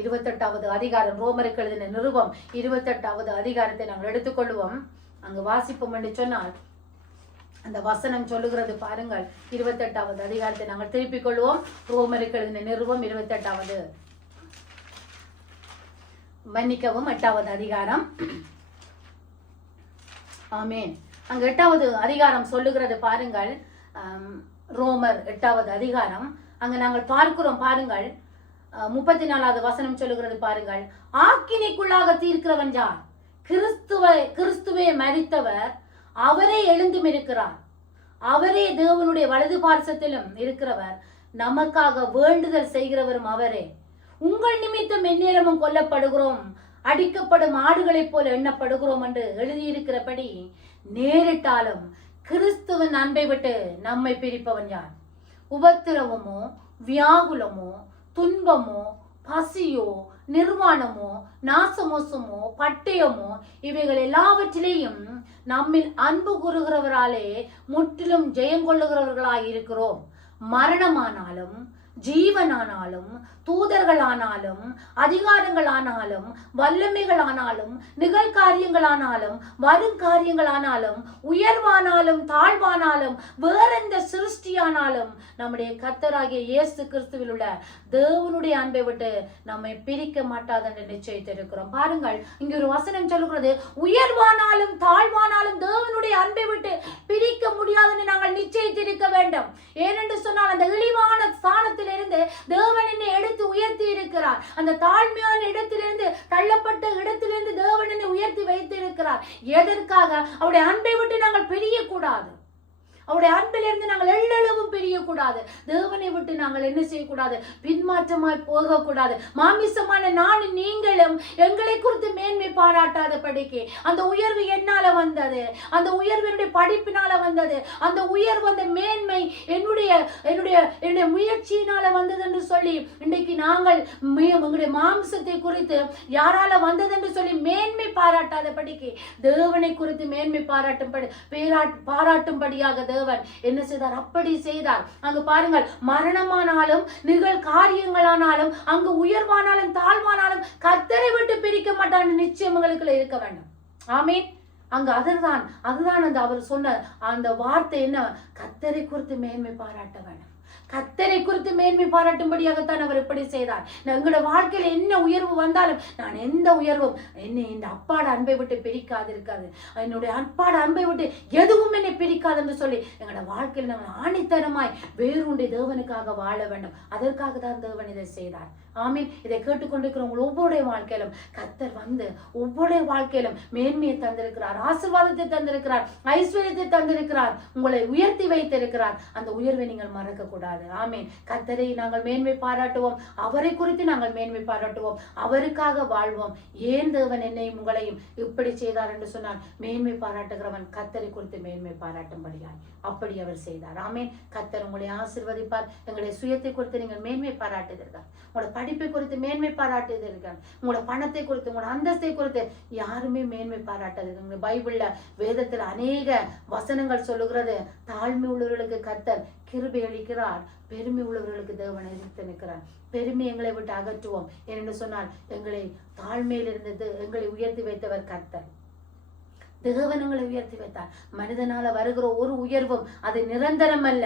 28வது அதிகாரம், ரோமருக்கு எழுதின நிருபம் 28வது அதிகாரத்தை நாங்கள் எடுத்துக்கொள்வோம். அங்கு வாசிப்போம் என்று சொன்னால் அந்த வசனம் சொல்லுகிறது பாருங்கள். 28வது அதிகாரத்தை நாங்கள் திருப்பிக் கொள்வோம். ரோமருக்கு எழுதின நிருபம் 28வது 8வது அதிகாரம். ஆமேன். அங்கு 8வது அதிகாரம் சொல்லுகிறது பாருங்கள். ரோமர் 8வது அதிகாரம். அங்கு நாங்கள் பார்க்கிறோம் பாருங்கள். 34வது வசனம் சொல்லுகிறது பாருங்கள். ஆக்கினைக்குள்ளாக தீர்க்கிறவன் யார்? கிறிஸ்துவே மரித்தவர், அவரே எழுந்தும் இருக்கிறார், அவரே தேவனுடைய வலது பார்சத்திலும் இருக்கிறவர், நமக்காக வேண்டுதல் செய்கிறவரும் அவரே. உங்கள் நிமித்தம் எந்நேரமும் கொல்லப்படுகிறோம், அடிக்கப்படும் ஆடுகளைப் போல எண்ணப்படுகிறோம் என்று எழுதியிருக்கிறபடி நேரிட்டாலும் கிறிஸ்துவின் அன்பை விட்டு நம்மை பிரிப்பவன் யார்? உபத்திரவமோ, வியாகுலமோ, துன்பமோ, பசியோ, நிர்வாணமோ, நாசமோசமோ, பட்டயமோ, இவைகள் எல்லாவற்றிலேயும் நம்மில் அன்பு கூறுகிறவராலே முற்றிலும் ஜெயங்கொள்ளுகிறவர்களாய் இருக்கிறோம். மரணமானாலும், ஜீவனானாலும், தூதர்களானாலும், அதிகாரங்களானாலும், வல்லமைகளானாலும், நிகழ்காரியங்களானாலும், வருங்காரியங்களானாலும், உயர்வானாலும், தாழ்வானாலும், வேறெந்த சிருஷ்டியானாலும் நம்முடைய கர்த்தராகிய இயேசு கிறிஸ்துவில் உள்ள தேவனுடைய அன்பை விட்டு நம்மை பிரிக்க மாட்டாது என்று நிச்சயித்திருக்கிறோம். பாருங்கள், இங்கு ஒரு வசனம் சொல்லுகிறது, உயர்வானாலும் தாழ்வானாலும் தேவனுடைய அன்பை விட்டு பிரிக்க முடியாது என்று நாங்கள் நிச்சயித்திருக்க வேண்டும். ஏனென்று சொன்னால் அந்த இழிவான ஸ்தானத்திலிருந்து தேவன் என்னை எடுத்து உயர்த்தி இருக்கிறார். அந்த தாழ்மையான இடத்திலிருந்து, தள்ளப்பட்ட இடத்திலிருந்து தேவன் என்னை உயர்த்தி வைத்து இருக்கிறார். எதற்காக? அவருடைய அன்பை விட்டு நாங்கள் பிரியக்கூடாது. அவருடைய அன்பிலிருந்து நாங்கள் எள்ளளவும் பிரியக்கூடாது. தேவனை விட்டு நாங்கள் என்ன செய்யக்கூடாது? பின்மாற்றமாய் போகக்கூடாது. மாமிசமான நானும் நீங்களும் எங்களை குறித்து மேன்மை பாராட்டாத படிக்கு அந்த உயர்வு என்னால வந்தது, அந்த உயர்வு என்னுடைய படிப்பினால வந்தது, அந்த உயர்வு அந்த மேன்மை என்னுடைய முயற்சியினால வந்தது என்று சொல்லி இன்றைக்கு நாங்கள் எங்களுடைய மாம்சத்தை குறித்து யாரால வந்தது என்று சொல்லி மேன்மை பாராட்டாத படிக்கு தேவனை குறித்து மேன்மை பாராட்டும்படியாக தேவன் என்ன செய்தார்? அப்படி செய்தார். அங்கு பாருங்கள், மரணமானாலும், நிகழ் காரியங்களானாலும், அங்கு உயர்வானாலும், தாழ்வானாலும் கர்த்தரை விட்டு பிரிக்க மாட்டான் நிச்சயம் எங்களுக்குள்ள இருக்க வேண்டும். ஆமீன். அங்கு அதுதான் அந்த அவர் சொன்ன அந்த வார்த்தை என்ன? கர்த்தரை குறித்து மேன்மை பாராட்ட வேண்டும். கர்த்தரை குறித்து மேன்மை பாராட்டும்படியாகத்தான் அவர் இப்படி செய்தார். எங்களோட வாழ்க்கையில என்ன உயர்வு வந்தாலும், நான் எந்த உயர்வும் என்னை இந்த அப்பாட அன்பை விட்டு பிரிக்காது இருக்காது, என்னுடைய அப்பாட அன்பை விட்டு எதுவும் என்னை பிரிக்காது என்று சொல்லி எங்களோட வாழ்க்கையில் நாங்கள் ஆணித்தரமாய் வேறுண்டி தேவனுக்காக வாழ வேண்டும். அதற்காக தான் தேவன் இதை செய்தார். ஆமீன். இதை கேட்டுக்கொண்டிருக்கிற ஒவ்வொருடைய வாழ்க்கையிலும் கர்த்தர் வந்து ஒவ்வொரு வாழ்க்கையிலும் மேன்மையை தந்திருக்கிறார், ஆசீர்வாதத்தை தந்திருக்கிறார், ஐஸ்வர்யத்தை தந்திருக்கிறார், உங்களை உயர்த்தி வைத்திருக்கிறார். அந்த உயர்வை நீங்கள் மறக்க கூடாது. ஆமீன். கர்த்தரை நாங்கள் மேன்மை பாராட்டுவோம், அவரை குறித்து நாங்கள் மேன்மை பாராட்டுவோம், அவருக்காக வாழ்வோம். ஏன் தேவன் என்னையும் உங்களையும் இப்படி செய்தார் என்று சொன்னால், மேன்மை பாராட்டுகிறவன் கர்த்தரை குறித்து மேன்மை பாராட்டும்படியாய் அப்படி அவர் செய்தார். ஆமீன். கர்த்தர் உங்களை ஆசீர்வதிப்பார். எங்களுடைய சுயத்தை குறித்து நீங்கள் மேன்மை பாராட்டுகிறீர்கள், உங்களோட படிப்பை குறித்து மேன்மை பாராட்டுகிறீர்கள், உங்களோட பணத்தை குறித்து, உங்களோட அந்தஸ்தை குறித்து யாருமே மேன்மை பாராட்டுகிறது. பைபிள்ல வேதத்தில் அநேக வசனங்கள் சொல்லுகிறது, தாழ்மை உள்ளவர்களுக்கு கர்த்தர் கிருபை அளிக்கிறார், பெருமை உள்ளவர்களுக்கு தேவன் எதிர்த்து நிற்கிறார். பெருமை எங்களை விட்டு அகற்றுவோம். என்று சொன்னால் எங்களை தாழ்மையிலிருந்து எங்களை உயர்த்தி வைத்தவர் கர்த்தர். தேவனங்களை உயர்த்தி வைத்தார். மனிதனால வருகிற ஒரு உயர்வும் அது நிரந்தரம் அல்ல,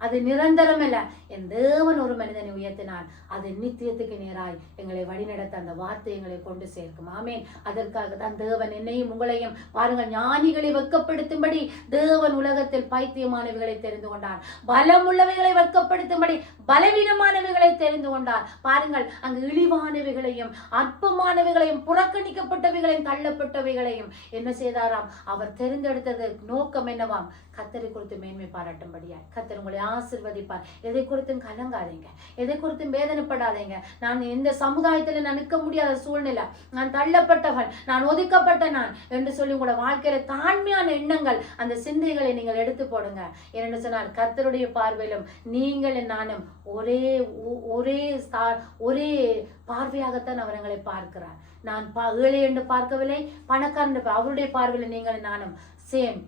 அது நிரந்தரம் அல்ல. என் தேவன் ஒரு மனிதனை உயர்த்தினார், அது நித்தியத்துக்கு நேராய் எங்களை வழிநடத்த அந்த வார்த்தை எங்களை கொண்டு சேர்க்கும். ஆமேன். அதற்காக தான் தேவன் என்னையும் உங்களையும் பாருங்கள், ஞானிகளை வெட்கப்படுத்தும்படி தேவன் உலகத்தில் பைத்தியமானவைகளை தெரிந்து கொண்டார், பலம் உள்ளவைகளை வெட்கப்படுத்தும்படி பலவீனமானவைகளை தெரிந்து கொண்டார். பாருங்கள், அங்கு இழிவானவைகளையும் அற்பமானவைகளையும் புறக்கணிக்கப்பட்டவைகளையும் தள்ளப்பட்டவைகளையும் என்ன செய்தாராம்? அவர் தெரிந்தெடுத்தது நோக்கம் என்னவாம்? கர்த்தரை குறித்து மேன்மை பாராட்டும்படியா. கர்த்தர் உங்களை ஆசீர்வதிப்பார். எதை குறித்தும் கலங்காதீங்க, எதை குறித்தும் வேதனைப்படாதீங்க. நான் இந்த சமுதாயத்தில் நான் நிற்க முடியாத சூழ்நிலை, நான் தள்ளப்பட்டவன், நான் ஒதுக்கப்பட்ட நான் என்று சொல்லி உங்களோட வாழ்க்கையில தாழ்மையான எண்ணங்கள், அந்த சிந்தைகளை நீங்கள் எடுத்து போடுங்க. ஏனென்று சொன்னால் கர்த்தருடைய பார்வையிலும் நீங்களும் நானும் ஒரே பார்வையாகத்தான் அவர் எங்களை பார்க்கிறார். நான் ஏழை என்று பார்க்கவில்லை, பணக்காரன் அவருடைய பார்வையில் நீங்கள் நானும் சேம்.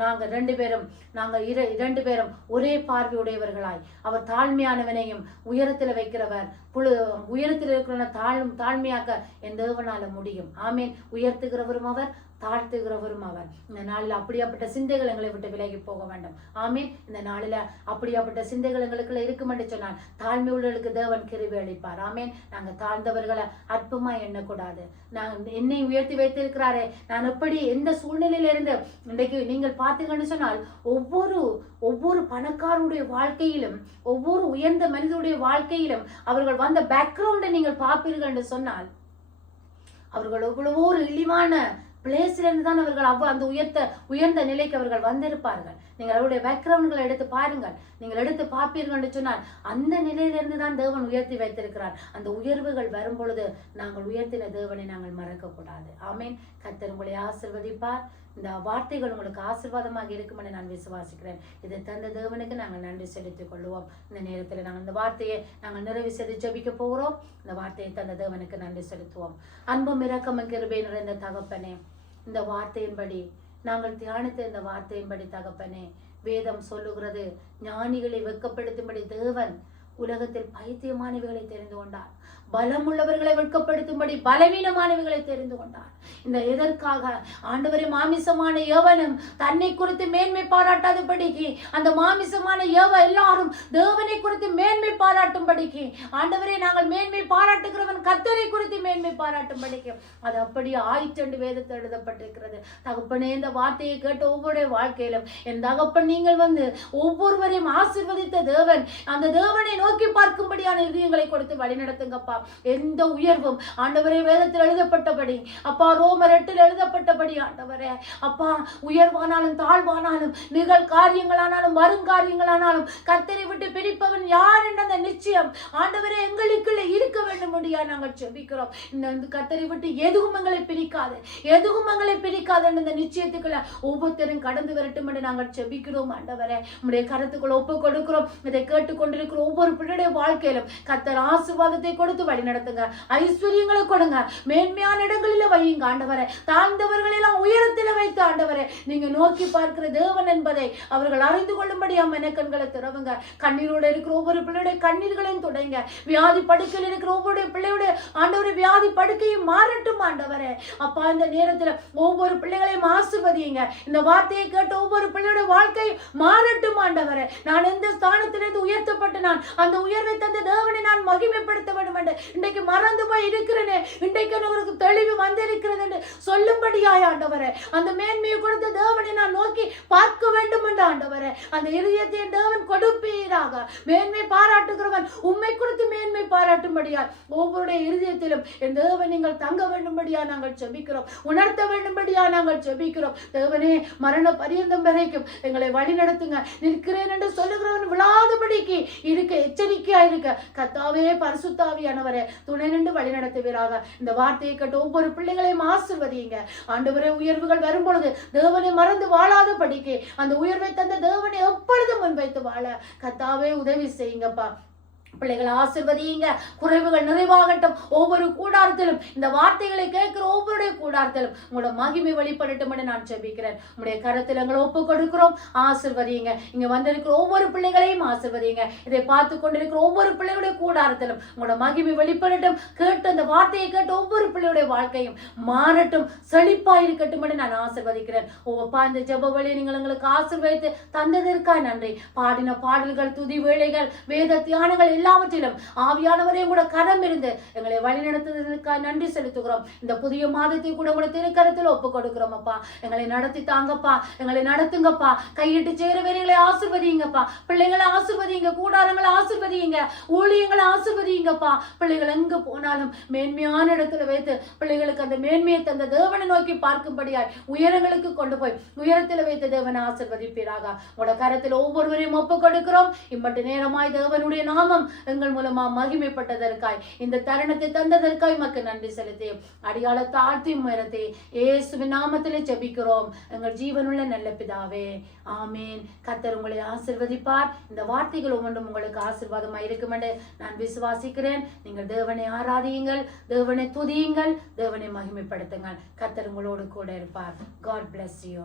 நாங்கள் இரண்டு பேரும் ஒரே பார்வையுடையவர்களாய், அவர் தாழ்மையானவனையும் உயரத்தில் வைக்கிறவர், உயரத்தில் இருக்கிற தாழ்மையாக்க என் தேவனால முடியும். ஆமேன். உயர்த்துகிறவரும் அவர், தாழ்த்துகிறவரும் அவர். இந்த நாளில் அப்படியாப்பட்ட சிந்தைகள் எங்களை விட்டு விலகி போக வேண்டும். ஆமீன். இந்த நாளில் அப்படியாப்பட்ட சிந்தைகள் எங்களுக்குள்ள இருக்கும் என்று சொன்னால் தாழ்மை உள்ளவர்களுக்கு தேவன் கிருபை அளிப்பார். ஆமீன். நாங்கள் தாழ்ந்தவர்களை அற்பமா எண்ணக்கூடாது. நாங்கள் என்னை உயர்த்தி வைத்திருக்கிறாரே, நான் எப்படி எந்த சூழ்நிலையில இருந்து இன்றைக்கு நீங்கள் பார்த்தீங்கன்னு சொன்னால் ஒவ்வொரு பணக்காரருடைய வாழ்க்கையிலும், ஒவ்வொரு உயர்ந்த மனிதனுடைய வாழ்க்கையிலும் அவர்கள் வந்த பேக்ரவுண்டை நீங்கள் பார்ப்பீர்கள் என்று சொன்னால் அவர்கள் எவ்வளவோ ஒரு இழிவான பிளேஸ்லேருந்து தான் அவர்கள் அந்த உயர்ந்த நிலைக்கு அவர்கள் வந்திருப்பார்கள். நீங்கள் அவருடைய பேக்ரவுண்ட்களை எடுத்து பாருங்கள். நீங்கள் எடுத்து பார்ப்பீர்கள் என்று சொன்னால் அந்த நிலையிலிருந்து தான் தேவன் உயர்த்தி வைத்திருக்கிறார். அந்த உயர்வுகள் வரும் பொழுது நாங்கள் உயர்த்தின தேவனை நாங்கள் மறக்கக்கூடாது. ஆமேன். கர்த்தர் உங்களை ஆசீர்வதிப்பார். இந்த வார்த்தைகள் உங்களுக்கு ஆசீர்வாதமாக இருக்கும் என நான் விசுவாசிக்கிறேன். இதை தந்த தேவனுக்கு நாங்கள் நன்றி செலுத்திக் கொள்வோம். இந்த நேரத்தில் நாங்கள் இந்த வார்த்தையை நாங்கள் நிறைவு செய்து ஜெபிக்க போகிறோம். இந்த வார்த்தையை தந்த தேவனுக்கு நன்றி செலுத்துவோம். அன்பும் இரக்கமும் கிருபை நிறைந்த தகப்பனே, இந்த வார்த்தையின்படி நாங்கள் தியானித்த இந்த வார்த்தையின்படி தகப்பனே, வேதம் சொல்லுகிறது, ஞானிகளை வெட்கப்படுத்தும்படி தேவன் உலகத்தில் பைத்தியமானவைகளை தெரிந்து கொண்டார், பலமுள்ளவர்களை வெட்கப்படுத்தும்படி பலவீனமானவைகளை தெரிந்து கொண்டார். இந்த எதற்காக? ஆண்டவரே, மாமிசமான எவனும் தன்னை குறித்து மேன்மை பாராட்டாதபடிக்கு, அந்த மாமிசமான எல்லாரும் தேவனை குறித்து மேன்மை பாராட்டும்படிக்கு, ஆண்டவரே நாங்கள் மேன்மை பாராட்டுகிறவன் கர்த்தரை குறித்து மேன்மை பாராட்டும்படிக்கு அது அப்படி ஆயிற்று வேதத்தில் எழுதப்பட்டிருக்கிறது. தகப்பனே, இந்த வார்த்தையை கேட்ட ஒவ்வொரு வாழ்க்கையிலும் என் தகப்பன் நீங்கள் வந்து ஒவ்வொருவரையும் ஆசீர்வதித்த தேவன், அந்த தேவனை நோக்கி பார்க்கும்படியான இதயங்களை கொடுத்து வழிநடத்துங்கப்பா. எந்த உயர்வும் ஆண்டவரே வேதத்தில் எழுதப்பட்டபடி, அப்பா ரோமர் 8 எழுதப்பட்டபடி ஆண்டவரே, அப்பா உயர்வானாலும் தாழ்வானாலும் நிகழ் காரியங்களானாலும் வருங்காரியங்களானாலும் கர்த்தரை விட்டு பிரிப்பவன் யார் என்ற அந்த நிச்சயம் ஆண்டவரே எங்களுக்குள்ள இருக்க வேண்டும் முடியா நாங்கள் ஜெபிக்கிறோம். இந்த கர்த்தரை விட்டு எதுவும் எங்களை பிரிக்காது, எதுவும் எங்களை பிரிக்காது என்ற இந்த நிச்சயத்துக்குள்ள ஒவ்வொருத்தரும் கடந்து வரட்டும் என்று நாங்கள் ஜெபிக்கிறோம். ஆண்டவரே, உம்முடைய கருத்துக்களை ஒப்பு கொடுக்கிறோம். இதை கேட்டுக்கொண்டிருக்கிற ஒவ்வொரு பிள்ளையுடைய வாழ்க்கையிலும் கர்த்தர் ஆசீர்வாதத்தை கொடுத்து வழி நடத்துங்க, ஐஸ்வர்யங்களை கொடுங்க, மேன்மையான இடங்களில வையுங்க ஆண்டவரே. தாழ்ந்தவர்கள் எல்லாம் உயரத்தில் வைத்து ஆண்டவரே நீங்க நோக்கி பார்க்கிற தேவன் என்பதை அவர்கள் அறிந்து கொள்ளும்படியா மெனக்கண்களை திறவுங்க. கண்ணீரோடு இருக்கிற ஒவ்வொரு பிள்ளையுடைய கண்ணீர்களையும் துடைங்க. வியாதி படுக்கையில் இருக்கிற ஒவ்வொரு பிள்ளையுடைய ஆண்டவரை வியாதி படுக்கையும் மாறட்டும் ஆண்டவரே. அப்பா, இந்த நேரத்தில் ஒவ்வொரு பிள்ளைகளையும் ஆசீர்வதியுங்க. இந்த வார்த்தையை கேட்ட ஒவ்வொரு பிள்ளையுடைய வாழ்க்கை மாறட்டும் ஆண்டவரே. நான் எந்த ஸ்தானத்திலிருந்து உயர்த்தப்பட்டு நான் அந்த உயர்வை தந்த தேவனை நான் மகிமைப்படுத்த வேண்டும் என்று இன்றைக்கு மறந்து போய் இருக்கிறேனே, இன்றைக்கு எனக்கு தெளிவு வந்திருக்கிறது என்று சொல்லும்படியாய் ஆண்டவரே, அந்த மேன்மையை கொடுத்த தேவனை நான் நோக்கி பார்க்க வேண்டும் என்று ஆண்டவரே, அந்த இதயத்தை தேவன் கொடுப்பீராக. மேன்மை பாராட்டுகிறவன் உம்மை குறித்து மேன்மை பாராட்டும்படியா ஒவ்வொருடைய இருதயத்திலும் என் தேவன் நீங்கள் தங்க வேண்டும்படியா நாங்கள் ஜெபிக்கிறோம், உணர்த்த வேண்டும்படியா நாங்கள் ஜெபிக்கிறோம். தேவனே, மரண பரியந்தம் வரைக்கும் எங்களை வழி நடத்துங்க. நிற்கிறேன் என்று சொல்லுகிறவன் விழாதபடிக்கு இருக்க எச்சரிக்கையா இருக்க கர்த்தாவே பரிசுத்தாவியானவரே துணை நின்று வழி நடத்துவீராக. இந்த வார்த்தையை கேட்டு ஒவ்வொரு பிள்ளைகளையும் ஆசீர்வதியுங்க ஆண்டவரே. உயர்வுகள் வரும் பொழுது தேவனை மறந்து வாழாதபடிக்கு அந்த உயர்வை தந்த தேவனை எப்பொழுதும் முன்வைத்து வாழ கர்த்தாவே உதவி செய்யுங்கப்பா. பிள்ளைகளை ஆசீர்வதியுங்க. குறைவுகள் நிறைவாகட்டும். ஒவ்வொரு கூடாரத்திலும் இந்த வார்த்தைகளை கேட்கிற ஒவ்வொரு கூடாரத்திலும் உங்களோட மகிமை வெளிப்படட்டும் என்று நான் ஜெபிக்கிறேன். உங்களுடைய கரத்தில் எங்களை ஒப்பு கொடுக்கிறோம். ஆசீர்வதியுங்க. இங்க வந்திருக்கிற ஒவ்வொரு பிள்ளைகளையும் ஆசீர்வதியுங்க. இதை பார்த்து கொண்டிருக்கிற ஒவ்வொரு பிள்ளைகளுடைய கூடாரத்திலும் உங்களோட மகிமை வெளிப்படட்டும். கேட்டு அந்த வார்த்தையை கேட்டு ஒவ்வொரு பிள்ளையுடைய வாழ்க்கையும் மாறட்டும், செழிப்பா இருக்கட்டும் என்று நான் ஆசீர்வதிக்கிறேன். ஒவ்வொப்பா, இந்த ஜெப வேளையை நீங்கள் எங்களுக்கு ஆசீர்வதித்து தந்ததற்காக நன்றி. பாடின பாடல்கள், துதி வேளைகள், வேத தியானங்கள் எல்லாவற்றிலும் ஆவியானவரே கூட கரம் இருந்து எங்களை வழி நடத்துவதற்காக நன்றி செலுத்துகிறோம். இந்த புதிய மாதத்தை கூட உங்களோட திருக்கரத்தில் ஒப்பு கொடுக்கிறோம் அப்பா. எங்களை நடத்தி தாங்கப்பா, எங்களை நடத்துங்கப்பா. கையிட்டு சேர வேலைகளை ஆசீர்வதிங்கப்பா. பிள்ளைகளை ஆசீர்வதிங்க, கூடாரங்களை ஆசீர்வதிங்க, ஊழியங்களை ஆசீர்வதிங்கப்பா. பிள்ளைகள் எங்க போனாலும் மேன்மையான இடத்துல வைத்து பிள்ளைகளுக்கு அந்த மேன்மையை தந்த தேவனை நோக்கி பார்க்கும்படியாய் உயரங்களுக்கு கொண்டு போய் உயரத்தில் வைத்த தேவனை ஆசீர்வதிப்பீராக. உங்களோட கரத்தில் ஒவ்வொருவரையும் ஒப்பு கொடுக்கிறோம். இம்மட்டு நேரமாய் தேவனுடைய நாமம் எங்கள் மூலமா மகிமைப்பட்டதற்காய் இந்த தருணத்தை தந்ததற்காய் மக்கள் நன்றி செலுத்தி அடியாள தாழ்த்தி உயரத்தை இயேசுவின் நாமத்திலே ஜெபிக்கிறோம் எங்கள் ஜீவனுள்ள நல்ல பிதாவே, ஆமீன். கர்த்தர் உங்களை ஆசீர்வதிப்பார். இந்த வார்த்தைகள் ஒவ்வொன்றும் உங்களுக்கு ஆசீர்வாதமாக இருக்கும் என்று நான் விசுவாசிக்கிறேன். நீங்கள் தேவனை ஆராதியுங்கள், தேவனை துதியுங்கள், தேவனை மகிமைப்படுத்துங்கள். கர்த்தர் உங்களோடு கூட இருப்பார். God bless you.